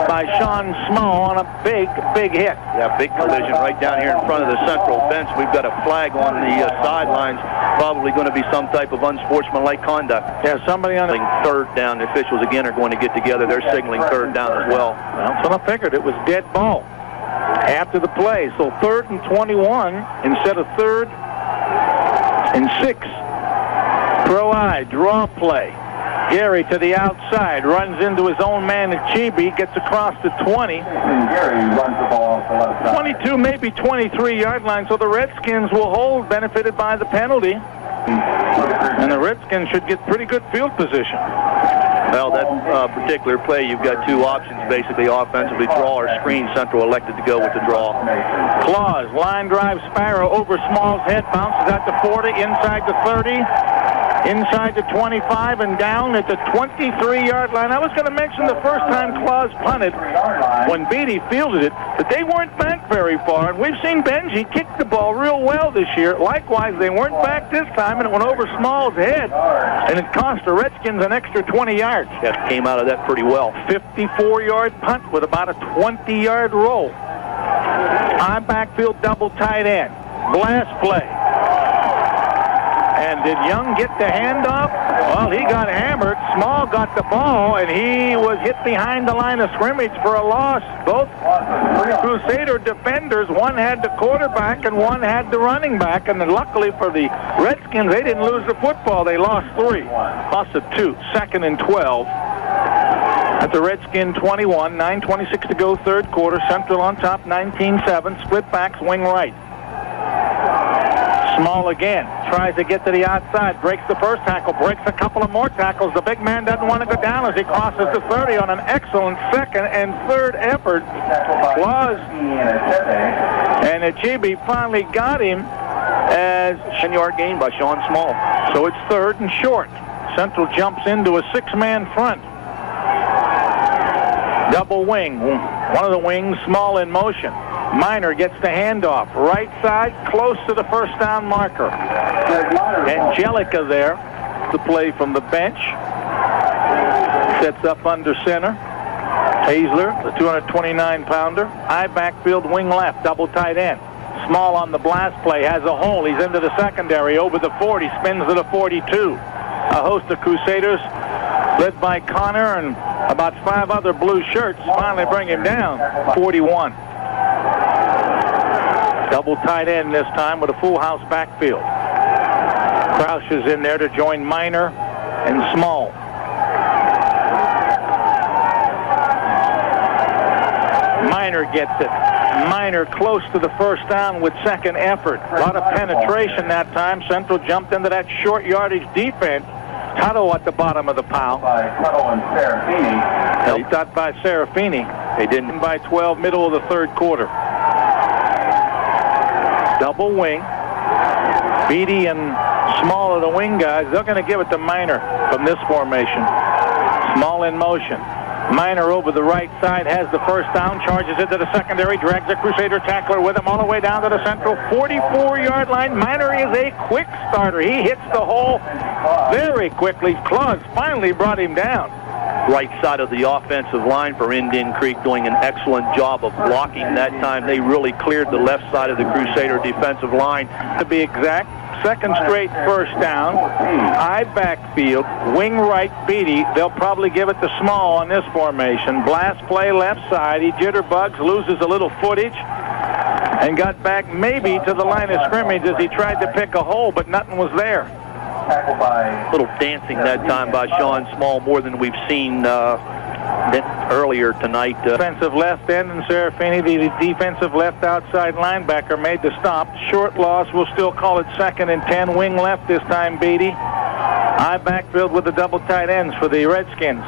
by Shaun Small on a big hit. Yeah, big collision right down here in front of the Central bench. We've got a flag on the sidelines. Probably going to be some type of unsportsmanlike conduct. Yeah, somebody on third down. The officials again are going to get together. They're signaling third down as well. That's what I figured. It was dead ball after the play. So 3rd and 21 instead of 3rd and 6. Pro eye, draw play. Gary to the outside, runs into his own man at Chibi, gets across the 20. Gary runs the ball off the left side. 22, maybe 23-yard line, so the Redskins will hold, benefited by the penalty. And the Redskins should get pretty good field position. Well, that particular play, you've got 2 options, basically offensively, draw or screen. Central elected to go with the draw. Clause, line drive Sparrow over Small's head, bounces at the 40, inside the 30. Inside the 25 and down at the 23-yard line. I was going to mention the first time Clause punted when Beatty fielded it, but they weren't back very far. And we've seen Benji kick the ball real well this year. Likewise, they weren't back this time, and it went over Small's head, and it cost the Redskins an extra 20 yards. Yeah, came out of that pretty well. 54-yard punt with about a 20-yard roll. High backfield double tight end. Blast play. And did Young get the handoff? Well, he got hammered. Small got the ball, and he was hit behind the line of scrimmage for a loss. Both Crusader defenders, one had the quarterback and one had the running back. And then luckily for the Redskins, they didn't lose the football. They lost 3. Loss of 2. 2nd and 12. At the Redskin 21, 9:26 to go, third quarter. Central on top, 19-7. Split backs, wing right. Small again, tries to get to the outside, breaks the first tackle, breaks a couple of more tackles. The big man doesn't want to go down as he crosses the 30 on an excellent second and third effort. Clause and Achibi finally got him as 10-yard gain by Shaun Small. So it's 3rd and short. Central jumps into a 6-man front. Double wing, one of the wings, Small in motion. Minor gets the handoff. Right side, close to the first down marker. Angelica there, the play from the bench. Sets up under center. Hazler, the 229-pounder. High backfield, wing left, double tight end. Small on the blast play, has a hole. He's into the secondary, over the 40, spins to the 42. A host of Crusaders, led by Connor and about 5 other blue shirts, finally bring him down. 41. Double tight end this time with a full house backfield. Crouch is in there to join Minor and Small. Minor gets it. Minor close to the first down with second effort. A lot of penetration that time. Central jumped into that short yardage defense. Tuttle at the bottom of the pile. Helped out by Serafini. They didn't by 12, middle of the third quarter. Double wing. Beatty and Small are the wing guys. They're going to give it to Minor from this formation. Small in motion. Minor over the right side has the first down, charges into the secondary, drags a Crusader tackler with him all the way down to the central 44-yard line. Minor is a quick starter. He hits the hole very quickly. Clause finally brought him down. Right side of the offensive line for Indian Creek, doing an excellent job of blocking that time. They really cleared the left side of the Crusader defensive line. To be exact, second straight first down. I backfield, wing right Beatty. They'll probably give it to Small on this formation. Blast play left side. He jitterbugs, loses a little footage, and got back maybe to the line of scrimmage as he tried to pick a hole, but nothing was there. A little dancing that time by Shaun Small, more than we've seen earlier tonight. Defensive left end and Serafini, the defensive left outside linebacker, made the stop. Short loss. We'll still call it 2nd and 10. Wing left this time, Beatty. High backfield with the double tight ends for the Redskins.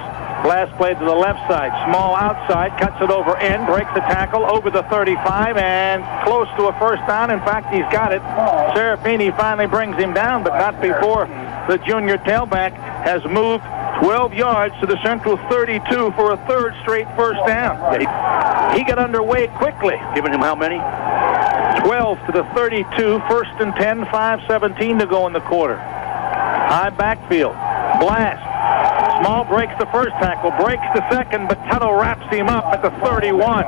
Blast play to the left side. Small outside, cuts it over end, breaks the tackle over the 35 and close to a first down. In fact, he's got it. Serafini finally brings him down, but not before the junior tailback has moved 12 yards to the Central 32 for a third straight first down. He got underway quickly. Giving him how many? 12 to the 32, 1st and 10, 5:17 to go in the quarter. High backfield. Blast. Small breaks the first tackle, breaks the second, but Tuttle wraps him up at the 31.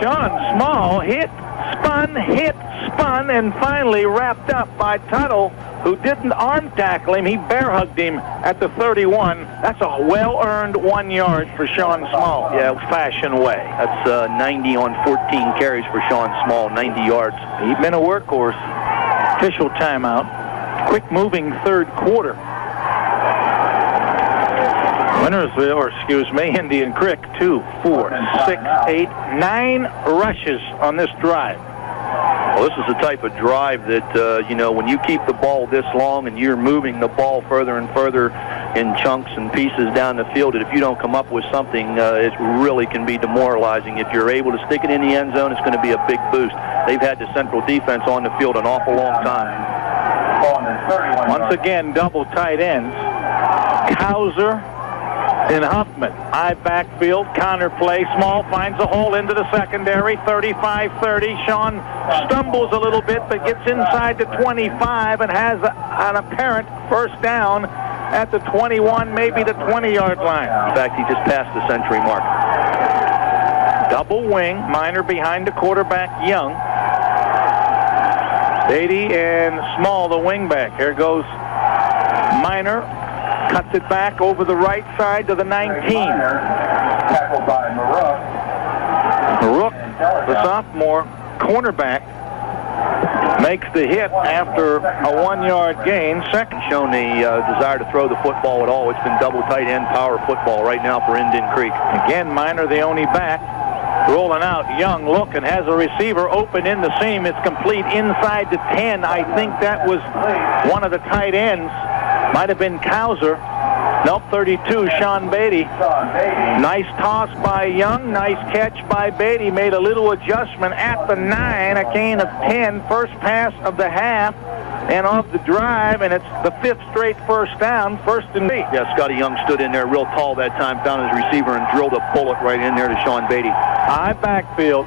Shaun Small hit, spun, and finally wrapped up by Tuttle, who didn't arm tackle him. He bear hugged him at the 31. That's a well-earned 1 yard for Shaun Small. Yeah, fashion way. That's 90 on 14 carries for Shaun Small, 90 yards. He's been a workhorse. Official timeout. Quick moving third quarter. Indian Creek, 2, 4, 6, 8, 9 rushes on this drive. Well, this is the type of drive that, when you keep the ball this long and you're moving the ball further and further in chunks and pieces down the field, that if you don't come up with something, it really can be demoralizing. If you're able to stick it in the end zone, it's going to be a big boost. They've had the Central defense on the field an awful long time. Once again, double tight ends. Kauser and Huffman. High backfield, counter play. Small finds a hole into the secondary. 35-30. Shaun stumbles a little bit, but gets inside the 25 and has an apparent first down at the 21, maybe the 20-yard line. In fact, he just passed the century mark. Double wing. Minor behind the quarterback, Young. Beatty and Small, the wingback. Here goes Minor. Cuts it back over the right side to the 19. Tackled by Rook, the sophomore cornerback, makes the hit after a 1 yard gain. Second. Shown a desire to throw the football at all. It's been double tight end power football right now for Indian Creek. Again, Minor the only back. Rolling out, Young looking, has a receiver open in the seam. It's complete inside the 10. I think that was one of the tight ends. Might have been Kauser. Nope, 32, Sean Beatty. Nice toss by Young. Nice catch by Beatty. Made a little adjustment at the 9. A gain of 10. First pass of the half and of the drive, and it's the 5th straight first down. 1st and 8. Yeah, Scotty Young stood in there real tall that time, found his receiver, and drilled a bullet right in there to Sean Beatty. High backfield.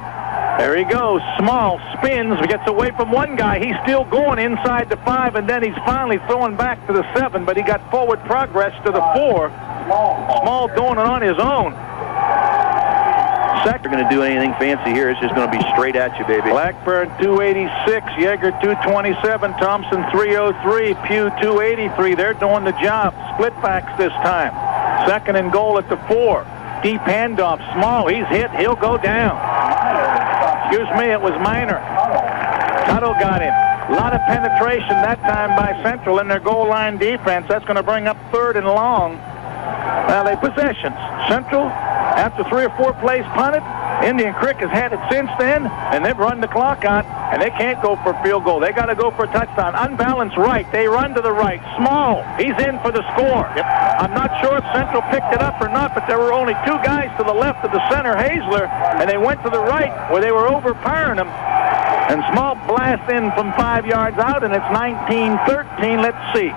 There he goes. Small spins, gets away from one guy. He's still going inside the 5, and then he's finally throwing back to the 7, but he got forward progress to the 4. Small doing it on his own. They're going to do anything fancy here. It's just going to be straight at you, baby. Blackburn 286, Yeager 227, Thompson 303, Pugh 283. They're doing the job. Split backs this time. 2nd and goal at the 4. Deep handoff. Small. He's hit. He'll go down. Excuse me, it was Minor. Tuttle got him. A lot of penetration that time by Central in their goal line defense. That's going to bring up 3rd and long. Well, they possessions. Central, after 3 or 4 plays punted, Indian Creek has had it since then, and they've run the clock out, and they can't go for a field goal. They got to go for a touchdown. Unbalanced right. They run to the right. Small. He's in for the score. Yep. I'm not sure if Central picked it up or not, but there were only two guys to the left of the center, Hazler, and they went to the right where they were overpowering him. And Small blasts in from 5 yards out, and it's 19-13. Let's see.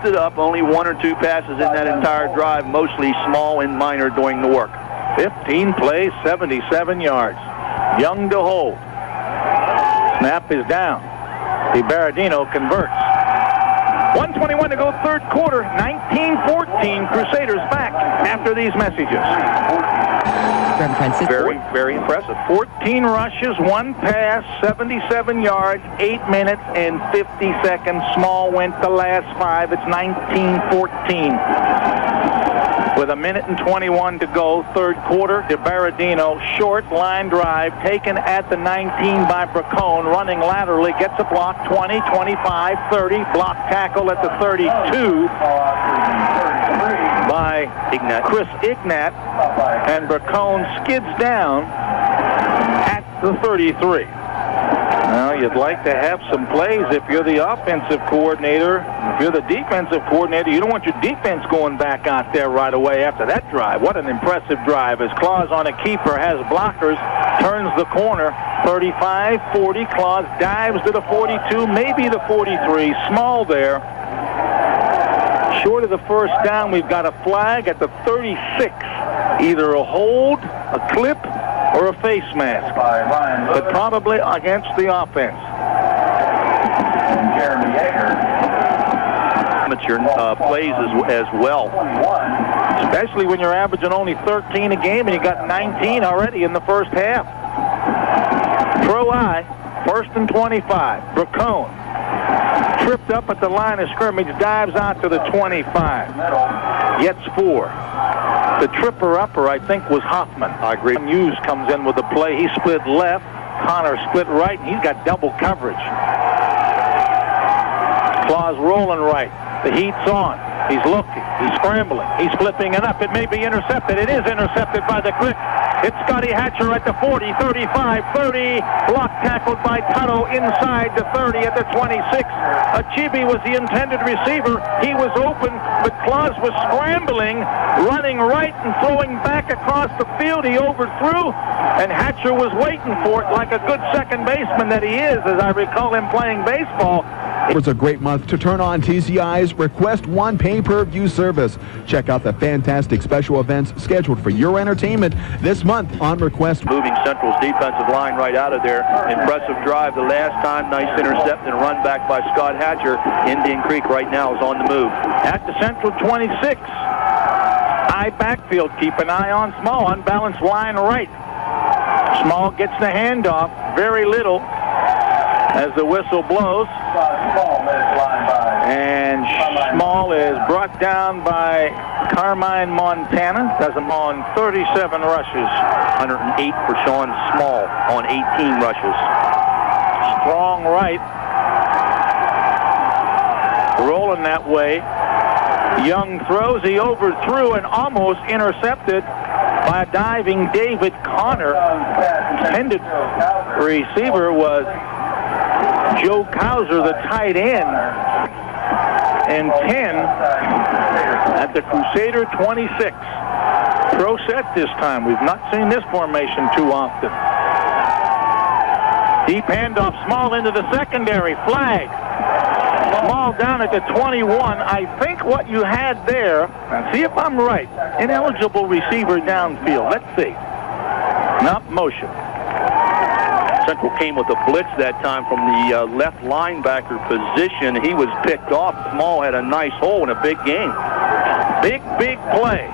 Stood up, only 1 or 2 passes in that entire drive, mostly Small and Minor doing the work. 15 plays, 77 yards. Young to hold. Snap is down. DiBerardino converts. 1:21 to go, third quarter. 19-14. Crusaders back after these messages. Very, very impressive. 14 rushes, 1 pass, 77 yards, 8 minutes and 50 seconds. Small went the last 5. It's 19-14. With 1:21 to go, third quarter. DiBerardino, short line drive, taken at the 19 by Bracone, running laterally, gets a block, 20, 25, 30, block tackle at the 32 by Chris Ignat, and Bracone skids down at the 33. Well, you'd like to have some plays if you're the offensive coordinator. If you're the defensive coordinator, you don't want your defense going back out there right away after that drive. What an impressive drive. As Clause on a keeper has blockers, turns the corner, 35, 40. Clause dives to the 42, maybe the 43. Small there. Short of the first down, we've got a flag at the 36. Either a hold, a clip, or a face mask, but probably against the offense. Amateur plays as well. Especially when you're averaging only 13 a game and you got 19 already in the first half. Pro I, 1st and 25. Bracone tripped up at the line of scrimmage, dives out to the 25. Gets 4. The tripper-upper, I think, was Hoffman. I agree. Hughes comes in with the play. He split left. Connor split right, and he's got double coverage. Clause rolling right. The heat's on. He's looking. He's scrambling. He's flipping it up. It may be intercepted. It is intercepted by the Crick. It's Scotty Hatcher at the 40, 35, 30. Block tackled by Tuttle inside the 30 at the 26. Achibi was the intended receiver. He was open, but Clause was scrambling, running right and throwing back across the field. He overthrew, and Hatcher was waiting for it like a good second baseman that he is, as I recall him playing baseball. It's a great month to turn on TCI's Request One pay-per-view service. Check out the fantastic special events scheduled for your entertainment this month on Request. Moving Central's defensive line right out of there. Impressive drive the last time. Nice intercept and run back by Scott Hatcher. Indian Creek right now is on the move. At the Central 26. High backfield. Keep an eye on Small. Unbalanced line right. Small gets the handoff. Very little as the whistle blows. And Small is brought down by Carmine Montana. Does him on 37 rushes. 108 for Shaun Small on 18 rushes. Strong right. Rolling that way. Young throws. He overthrew and almost intercepted by a diving David Connor. Intended receiver was Joe Cowser, the tight end, and 10 at the Crusader 26. Pro set this time. We've not seen this formation too often. Deep handoff, Small into the secondary. Flag. Small down at the 21. I think what you had there, see if I'm right, ineligible receiver downfield. Let's see. Not motion. Central came with a blitz that time from the left linebacker position. He was picked off. Small had a nice hole in a big game. Big play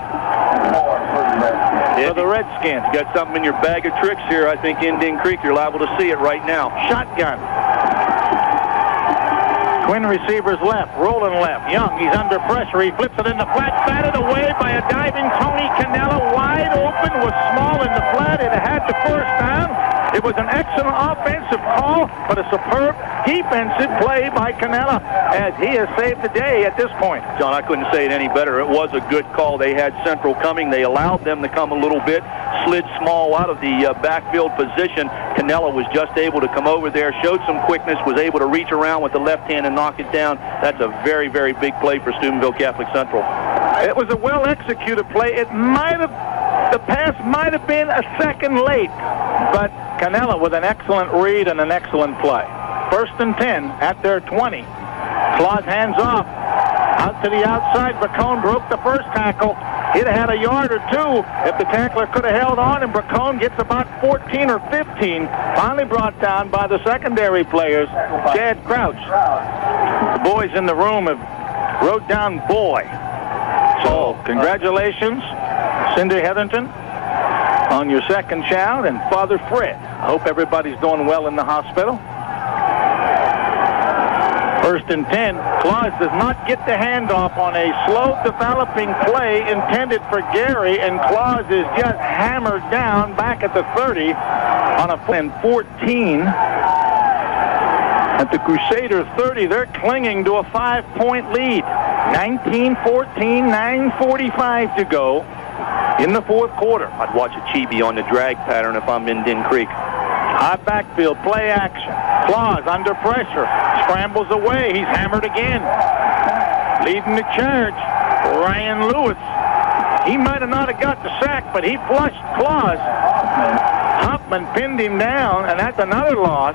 for the Redskins. You got something in your bag of tricks here. I think Indian Creek, you're liable to see it right now. Shotgun. Twin receivers left, rolling left. Young, he's under pressure. He flips it in the flat, batted away by a diving Tony Cannella. Wide open with Small in the flat. It had the first down. It was an excellent offensive call, but a superb defensive play by Canella, as he has saved the day at this point. John, I couldn't say it any better. It was a good call. They had Central coming. They allowed them to come a little bit, slid Small out of the backfield position. Canella was just able to come over there, showed some quickness, was able to reach around with the left hand and knock it down. That's a very, very big play for Steubenville Catholic Central. It was a well-executed play. The pass might have been a second late, but Canella with an excellent read and an excellent play. 1st and 10 at their 20. Clause hands off. Out to the outside. Bracone broke the first tackle. He'd have had a yard or two if the tackler could have held on, and Bracone gets about 14 or 15. Finally brought down by the secondary players, Chad Crouch. The boys in the room have wrote down boy. So congratulations, Cindy Hetherington, on your second child, and Father Fred. I hope everybody's doing well in the hospital. 1st and 10. Clause does not get the handoff on a slow developing play intended for Gary, and Clause is just hammered down back at the 30 on a 14. At the Crusader 30, they're clinging to a 5-point lead. 19-14, 9:45 to go in the 4th quarter. I'd watch a chibi on the drag pattern if I'm in Din Creek. High backfield, play action. Clause under pressure, scrambles away. He's hammered again. Leading the charge, Ryan Lewis. He might have not have got the sack, but he flushed Clause. Huffman pinned him down, and that's another loss.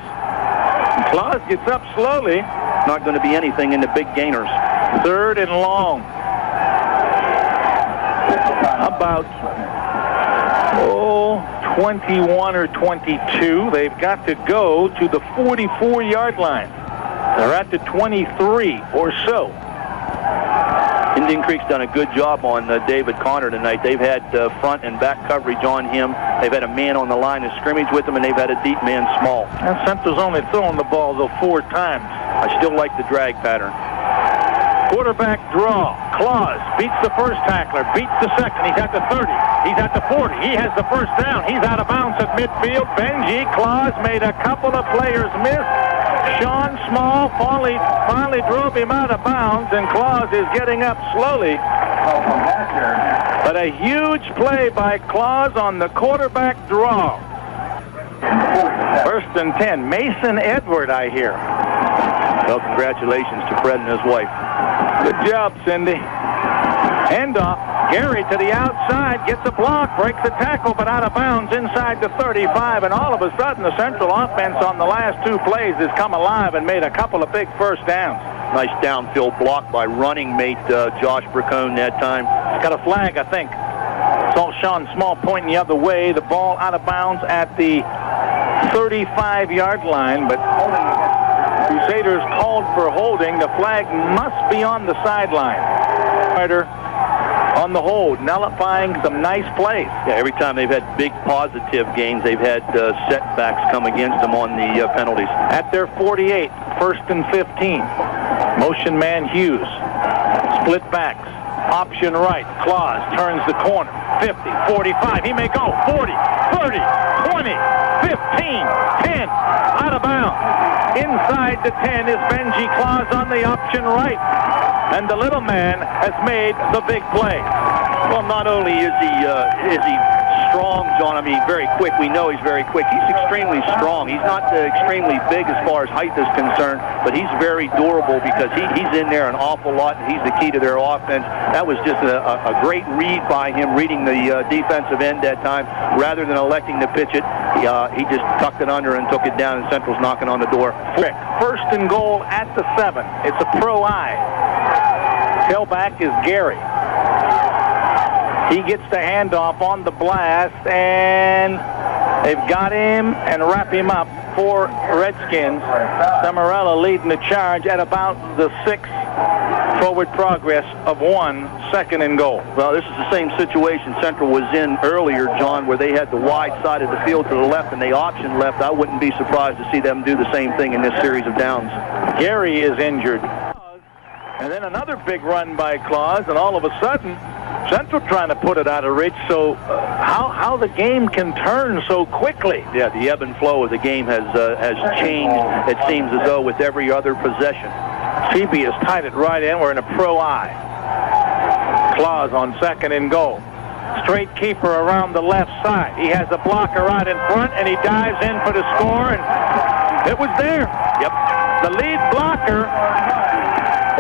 Clause gets up slowly. Not going to be anything in the big gainers. 3rd and long. About 21 or 22. They've got to go to the 44-yard line. They're at the 23 or so. Indian Creek's done a good job on David Connor tonight. They've had front and back coverage on him. They've had a man on the line of scrimmage with him, and they've had a deep man Small. And Central's only thrown the ball, though, 4 times. I still like the drag pattern. Quarterback draw. Clause beats the first tackler, beats the second. He's at the 30. He's at the 40. He has the first down. He's out of bounds at midfield. Benji Clause made a couple of players miss. Shaun Small finally drove him out of bounds, and Clause is getting up slowly. But a huge play by Clause on the quarterback draw. 1st and 10. Mason Edward, I hear. Well, congratulations to Fred and his wife. Good job, Cindy. Handoff. Gary to the outside, gets a block, breaks the tackle, but out of bounds inside the 35. And all of a sudden, the Central offense on the last 2 plays has come alive and made a couple of big first downs. Nice downfield block by running mate Josh Bracone that time. Got a flag, I think. Saw Shaun Small pointing the other way. The ball out of bounds at the 35-yard line, but Crusaders called for holding. The flag must be on the sideline. On the hold, nullifying some nice plays. Yeah, every time they've had big positive gains, they've had setbacks come against them on the penalties. At their 48, 1st and 15. Motion man Hughes. Split backs. Option right. Clause turns the corner. 50, 45. He may go. 40, 30, 20, 15, 10. Out of bounds. Inside the 10 is Benji Clause on the option right. And the little man has made the big play. Well, not only is he strong, John, I mean, very quick. We know he's very quick. He's extremely strong. He's not extremely big as far as height is concerned, but he's very durable because he's in there an awful lot, and he's the key to their offense. That was just a great read by him, reading the defensive end that time. Rather than electing to pitch it, he just tucked it under and took it down, and Central's knocking on the door. Quick. 1st and goal at the 7. It's a pro eye. Tailback is Gary. He gets the handoff on the blast, and they've got him and wrap him up for Redskins. Samarella leading the charge at about the 6th forward progress of 1, 2nd and goal. Well, this is the same situation Central was in earlier, John, where they had the wide side of the field to the left and they optioned left. I wouldn't be surprised to see them do the same thing in this series of downs. Gary is injured. And then another big run by Clause, and all of a sudden, Central trying to put it out of reach, so how the game can turn so quickly. Yeah, the ebb and flow of the game has changed, it seems as though, with every other possession. Phoebe has tied it right in. We're in a pro eye. Clause on second and goal. Straight keeper around the left side. He has a blocker right in front, and he dives in for the score, and it was there. Yep. The lead blocker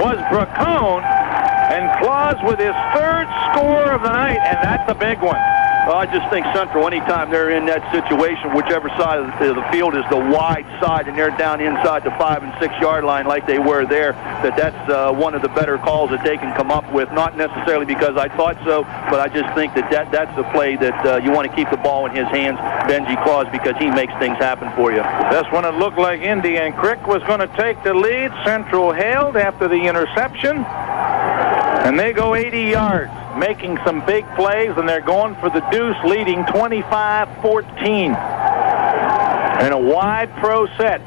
was Bracone, and Clause with his third score of the night, and that's a big one. Well, I just think Central, anytime they're in that situation, whichever side of the field is the wide side, and they're down inside the 5- and 6-yard line like they were there, that's one of the better calls that they can come up with. Not necessarily because I thought so, but I just think that's the play that you want to keep the ball in his hands, Benji Clause, because he makes things happen for you. That's when it looked like Indian Creek was going to take the lead. Central hailed after the interception, and they go 80 yards. Making some big plays, and they're going for the deuce, leading 25-14. In a wide pro set.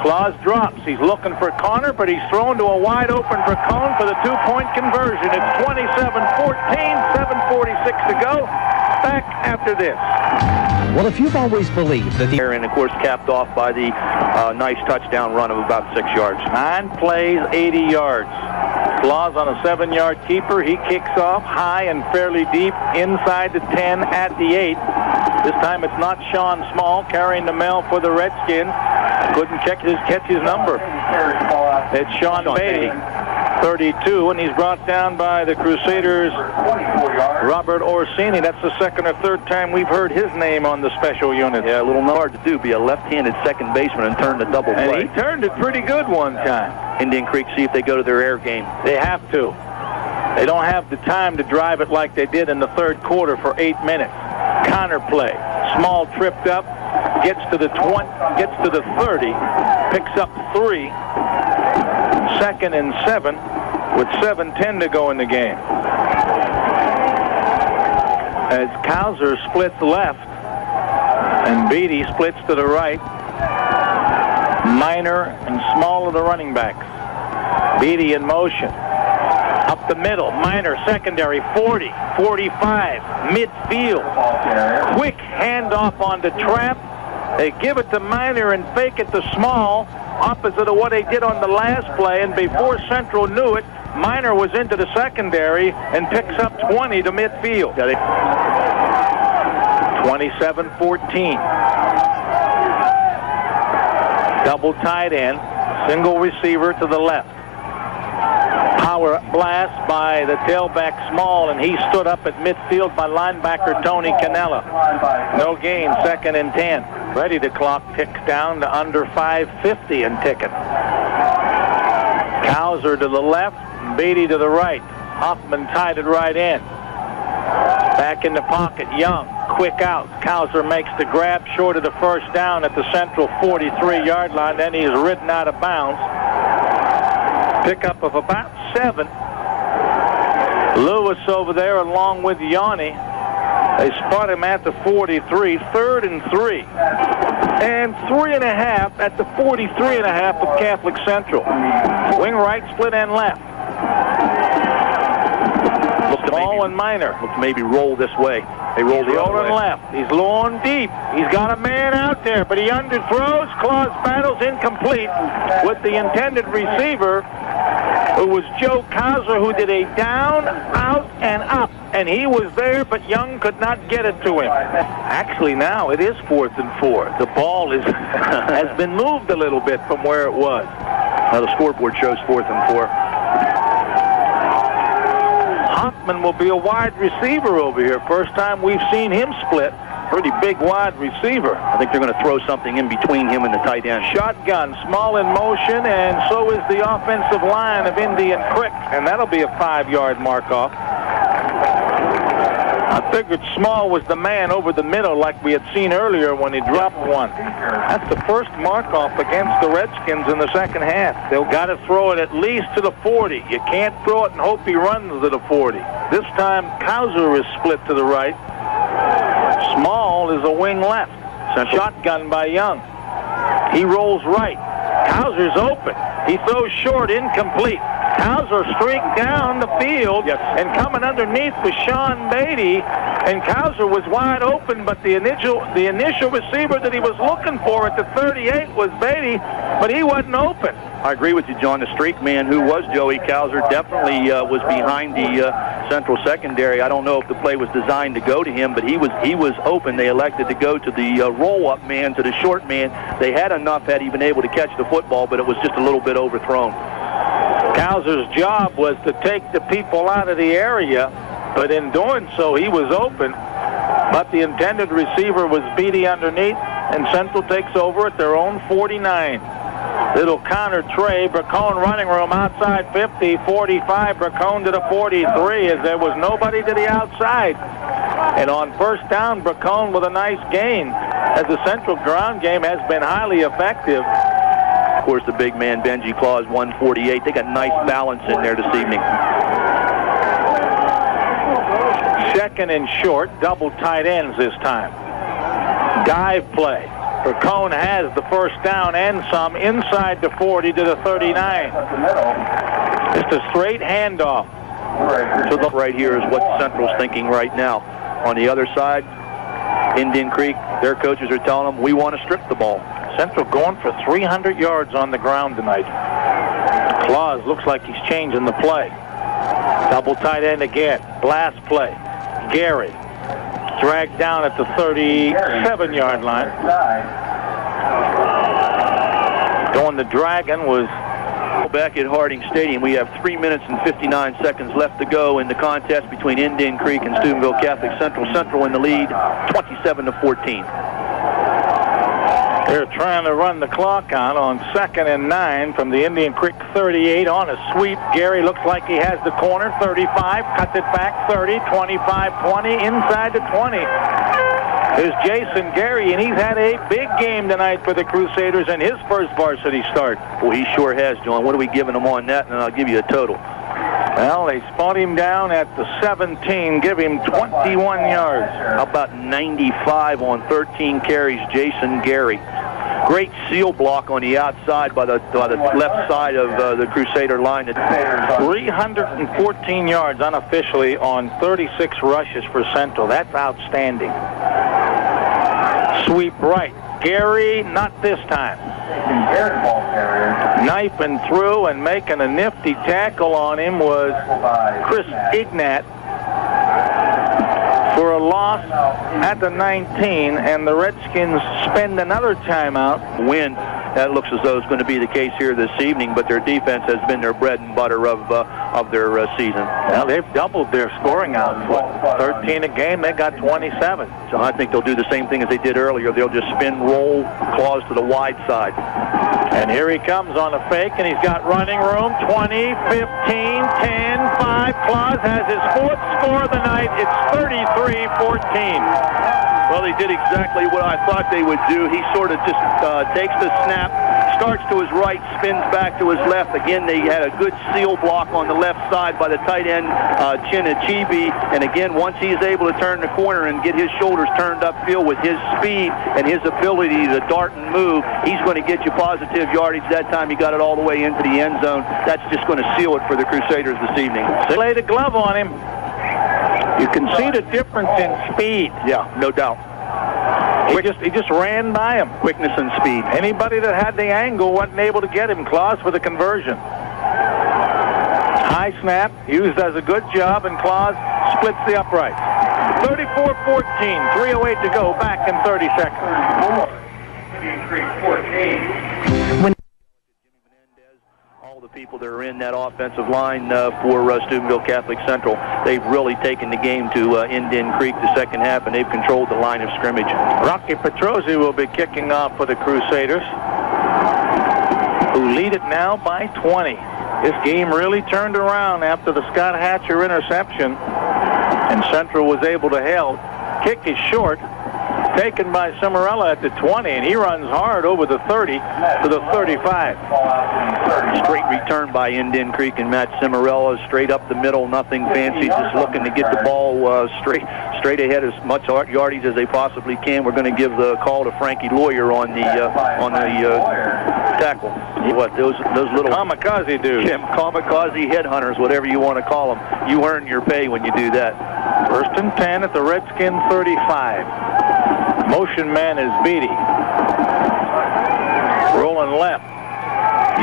Clause drops. He's looking for Connor, but he's thrown to a wide open Bracone for the 2-point conversion. It's 27-14, 7:46 to go. Back after this. Well, if you've always believed that and of course capped off by the nice touchdown run of about 6 yards. 9 plays, 80 yards. Clause on a 7-yard keeper. He kicks off high and fairly deep inside the 10 at the 8. This time it's not Shaun Small carrying the mail for the Redskins. Couldn't catch his number. It's Sean Beatty, 32, and he's brought down by the Crusaders' Robert Orsini. That's the second or third time we've heard his name on the special unit. Yeah, a little hard to do, be a left-handed second baseman and turn the double play. And he turned it pretty good one time. Indian Creek, see if they go to their air game. They have to. They don't have the time to drive it like they did in the third quarter for 8 minutes. Counter play. Small tripped up, gets to the 20, gets to the 30, picks up 3. 2nd and 7 with 7:10 to go in the game. As Kauser splits left and Beatty splits to the right. Minor and Small are the running backs. Beatty in motion. Up the middle. Minor secondary. 40, 45, midfield. Quick handoff onto Trap. They give it to Minor and fake it to Small, opposite of what they did on the last play, and before Central knew it, Minor was into the secondary and picks up 20 to midfield. 27-14. Double tight end, single receiver to the left. Power blast by the tailback Small, and he stood up at midfield by linebacker Tony Cannella. No gain, 2nd and 10. Ready to clock ticks down to under 5:50 and ticking. Kauser to the left, Beatty to the right. Hoffman tied it right in. Back in the pocket, Young, quick out. Kauser makes the grab short of the first down at the Central 43-yard line. Then he's ridden out of bounds. Pickup of about 7. Lewis over there along with Yanni. They spot him at the 43, 3rd and 3. And 3.5 at the 43.5 of Catholic Central. Wing right, split end left. Small and Minor. Looks maybe roll this way. They roll the other way. Left. He's low and deep. He's got a man out there, but he underthrows. Clause battles incomplete with the intended receiver, who was Joe Kauser, who did a down, out, and up. And he was there, but Young could not get it to him. Actually, now it is 4th and 4. The ball is has been moved a little bit from where it was. Now the scoreboard shows 4th and 4. Hoffman will be a wide receiver over here. First time we've seen him split. Pretty big wide receiver. I think they're going to throw something in between him and the tight end. Shotgun, Small in motion, and so is the offensive line of Indian Creek. And that'll be a 5-yard mark off. I figured Small was the man over the middle like we had seen earlier when he dropped one. That's the first mark-off against the Redskins in the second half. They've got to throw it at least to the 40. You can't throw it and hope he runs to the 40. This time, Kauser is split to the right. Small is a wing left. Shotgun by Young. He rolls right. Kauser's open. He throws short, incomplete. Cowser streaked down the field, and coming underneath was Sean Beatty, and Cowser was wide open, but the initial receiver that he was looking for at the 38 was Beatty, but he wasn't open. I agree with you, John. The streak man, who was Joey Cowser, definitely was behind the central secondary. I don't know if the play was designed to go to him, but he was open. They elected to go to the roll-up man, to the short man. They had enough had he been able to catch the football, but it was just a little bit overthrown. Cowser's job was to take the people out of the area, but in doing so, he was open. But the intended receiver was Beatty underneath, and Central takes over at their own 49. Little counter tray, Bracone running room outside 50, 45, Bracone to the 43 as there was nobody to the outside. And on first down, Bracone with a nice gain as the Central ground game has been highly effective. Of course, the big man, Benji Clause, 148. They got nice balance in there this evening. Second and short, double tight ends this time. Dive play. Bracone has the first down and some inside the 40 to the 39. Just a straight handoff. So the right here is what Central's thinking right now. On the other side, Indian Creek, their coaches are telling them, we want to strip the ball. Central going for 300 yards on the ground tonight. Clause looks like he's changing the play. Double tight end again. Blast play. Gary dragged down at the 37-yard line. Going the Dragon was back at Harding Stadium. We have 3 minutes and 59 seconds left to go in the contest between Indian Creek and Steubenville Catholic Central. Central in the lead, 27-14. They're trying to run the clock out on 2nd and 9 from the Indian Creek 38 on a sweep. Gary looks like he has the corner, 35, cuts it back, 30, 25, 20, inside the 20. There's Jason Gary, and he's had a big game tonight for the Crusaders in his first varsity start. Well, he sure has, John. What are we giving him on that? And I'll give you a total. Well, they spot him down at the 17, give him 21 yards. How about 95 on 13 carries, Jason Gary. Great seal block on the outside by the left side of the Crusader line. 314 yards unofficially on 36 rushes for Central. That's outstanding. Sweep right. Gary, not this time. Knifing through and making a nifty tackle on him was Chris Ignat for a loss at the 19, and the Redskins spend another timeout. Win. That looks as though it's going to be the case here this evening, but their defense has been their bread and butter of their season. Well, they've doubled their scoring output. 13 a game, they got 27. So I think they'll do the same thing as they did earlier. They'll just spin, roll, Clause to the wide side. And here he comes on a fake, and he's got running room. 20, 15, 10, 5. Clause has his fourth score of the night. It's 33-14. Well, they did exactly what I thought they would do. He sort of just takes the snap, starts to his right, spins back to his left. Again, they had a good seal block on the left side by the tight end, Chinichibi. And again, once he's able to turn the corner and get his shoulders turned upfield with his speed and his ability to dart and move, he's going to get you positive yardage. That time he got it all the way into the end zone. That's just going to seal it for the Crusaders this evening. They laid a glove on him. You can see the difference in speed. Yeah, no doubt. He just ran by him. Quickness and speed. Anybody that had the angle wasn't able to get him. Clause for the conversion. High snap, used as a good job, and Clause splits the uprights. 34-14, 3:08 to go, back in 30 seconds. All the people that are in that offensive line for Steubenville Catholic Central, they've really taken the game to Indian Creek the second half, and they've controlled the line of scrimmage. Rocky Petrozzi will be kicking off for the Crusaders, who lead it now by 20. This game really turned around after the Scott Hatcher interception, and Central was able to held. Kick is short. taken by Cimarella at the 20, and he runs hard over the 30 to the 35. Straight return by Indian Creek and Matt Cimarella, straight up the middle, nothing fancy, just looking to get the ball straight ahead, as much yardage as they possibly can. We're going to give the call to Frankie Lawyer on the tackle. What, those little kamikaze dudes. Yeah, kamikaze headhunters, whatever you want to call them. You earn your pay when you do that. 1st and 10 at the Redskin 35. Motion man is Beatty. Rolling left.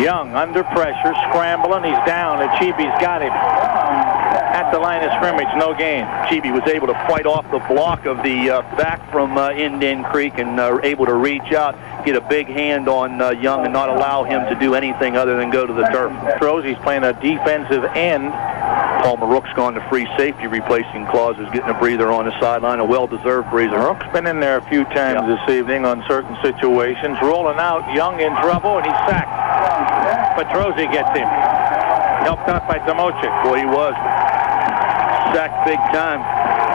Young under pressure, scrambling. He's down. Achibi's got him. At the line of scrimmage, no gain. Achibi was able to fight off the block of the back from Indian Creek and able to reach out, get a big hand on Young and not allow him to do anything other than go to the turf. Throws, he's playing a defensive end. Paul Marook's gone to free safety, replacing Clause, who's getting a breather on the sideline, a well-deserved breather. Marook's been in there a few times this evening on certain situations. Rolling out, Young in trouble, and he's sacked. Petrozzi gets him. Helped out by Tomochik. Boy, he was. Sacked big time.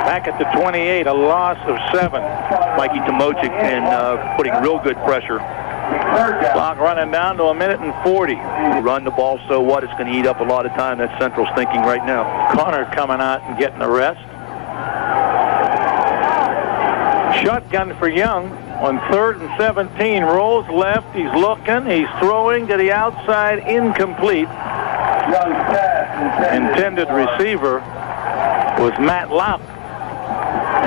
Back at the 28, a loss of 7. Mikey Tomochik and putting real good pressure. Clock running down to 1:40. Run the ball, so what? It's going to eat up a lot of time. That's Central's thinking right now. Connor coming out and getting a rest. Shotgun for Young on 3rd and 17. Rolls left. He's looking. He's throwing to the outside. Incomplete. Intended receiver was Matt Lapp.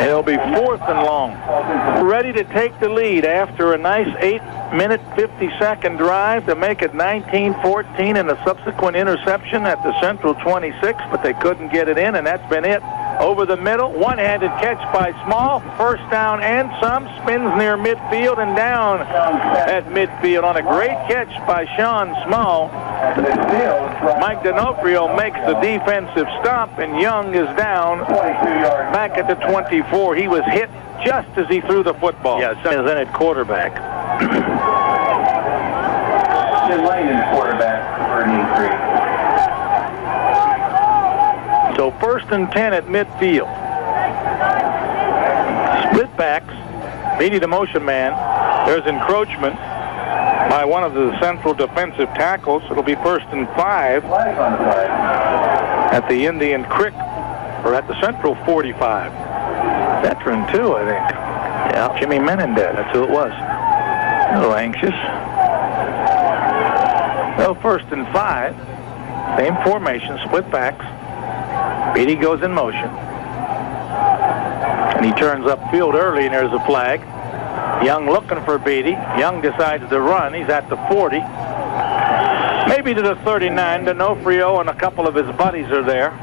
It'll be 4th and long. Ready to take the lead after a nice 8-minute, 50-second drive to make it 19-14 and a subsequent interception at the Central 26, but they couldn't get it in, and that's been it. Over the middle, one-handed catch by Small. 1st down and some. Spins near midfield and down at midfield on a great catch by Shaun Small. Mike DiNofrio makes the defensive stop, and Young is down back at the 24. He was hit just as he threw the football. Yeah, is in at quarterback. Lane in quarterback for Indian Creek. So 1st and 10 at midfield. Split backs. Beatty the motion man. There's encroachment by one of the Central defensive tackles. It'll be 1st and 5 at the Indian Creek, or at the Central 45. Veteran too, I think. Yeah, Jimmy Menendez. That's who it was. A little anxious. So 1st and 5. Same formation, split backs. Beatty goes in motion. And he turns upfield early, and there's a flag. Young looking for Beatty. Young decides to run. He's at the 40. Maybe to the 39. DiNofrio and a couple of his buddies are there.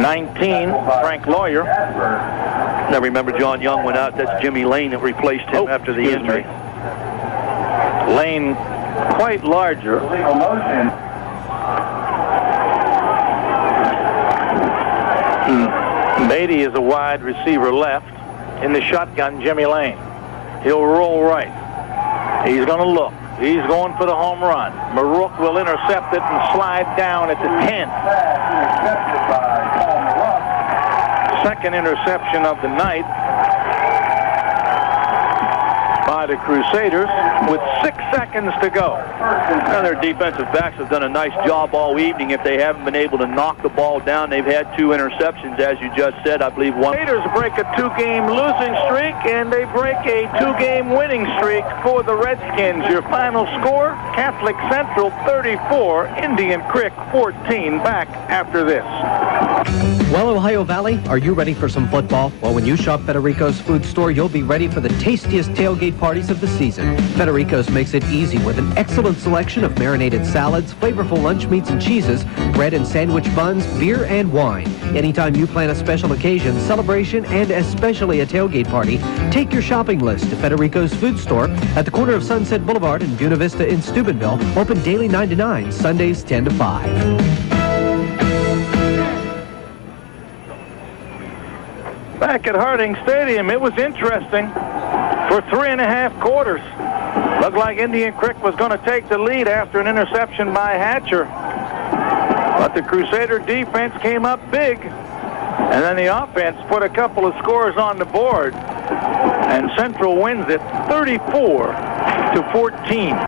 19, Frank Lawyer. Now remember, John Young went out. That's Jimmy Lane that replaced him after the injury. Lane quite larger. Beatty is a wide receiver left. In the shotgun, Jimmy Lane. He'll roll right. He's going to look. He's going for the home run. Marook will intercept it and slide down at the 10. Second interception of the night by the Crusaders with 6 seconds to go. Now their defensive backs have done a nice job all evening. If they haven't been able to knock the ball down, they've had 2 interceptions, as you just said. I believe one. Crusaders break a 2-game losing streak, and they break a 2-game winning streak for the Redskins. Your final score, Catholic Central 34, Indian Creek 14. Back after this. Well, Ohio Valley, are you ready for some football? Well, when you shop Federico's Food Store, you'll be ready for the tastiest tailgate parties of the season. Federico's makes it easy with an excellent selection of marinated salads, flavorful lunch meats and cheeses, bread and sandwich buns, beer and wine. Anytime you plan a special occasion, celebration, and especially a tailgate party, take your shopping list to Federico's Food Store at the corner of Sunset Boulevard and Buena Vista in Steubenville. Open daily 9 to 9, Sundays 10 to 5. Back at Harding Stadium, it was interesting for 3.5 quarters. Looked like Indian Creek was going to take the lead after an interception by Hatcher. But the Crusader defense came up big, and then the offense put a couple of scores on the board. And Central wins it 34-14.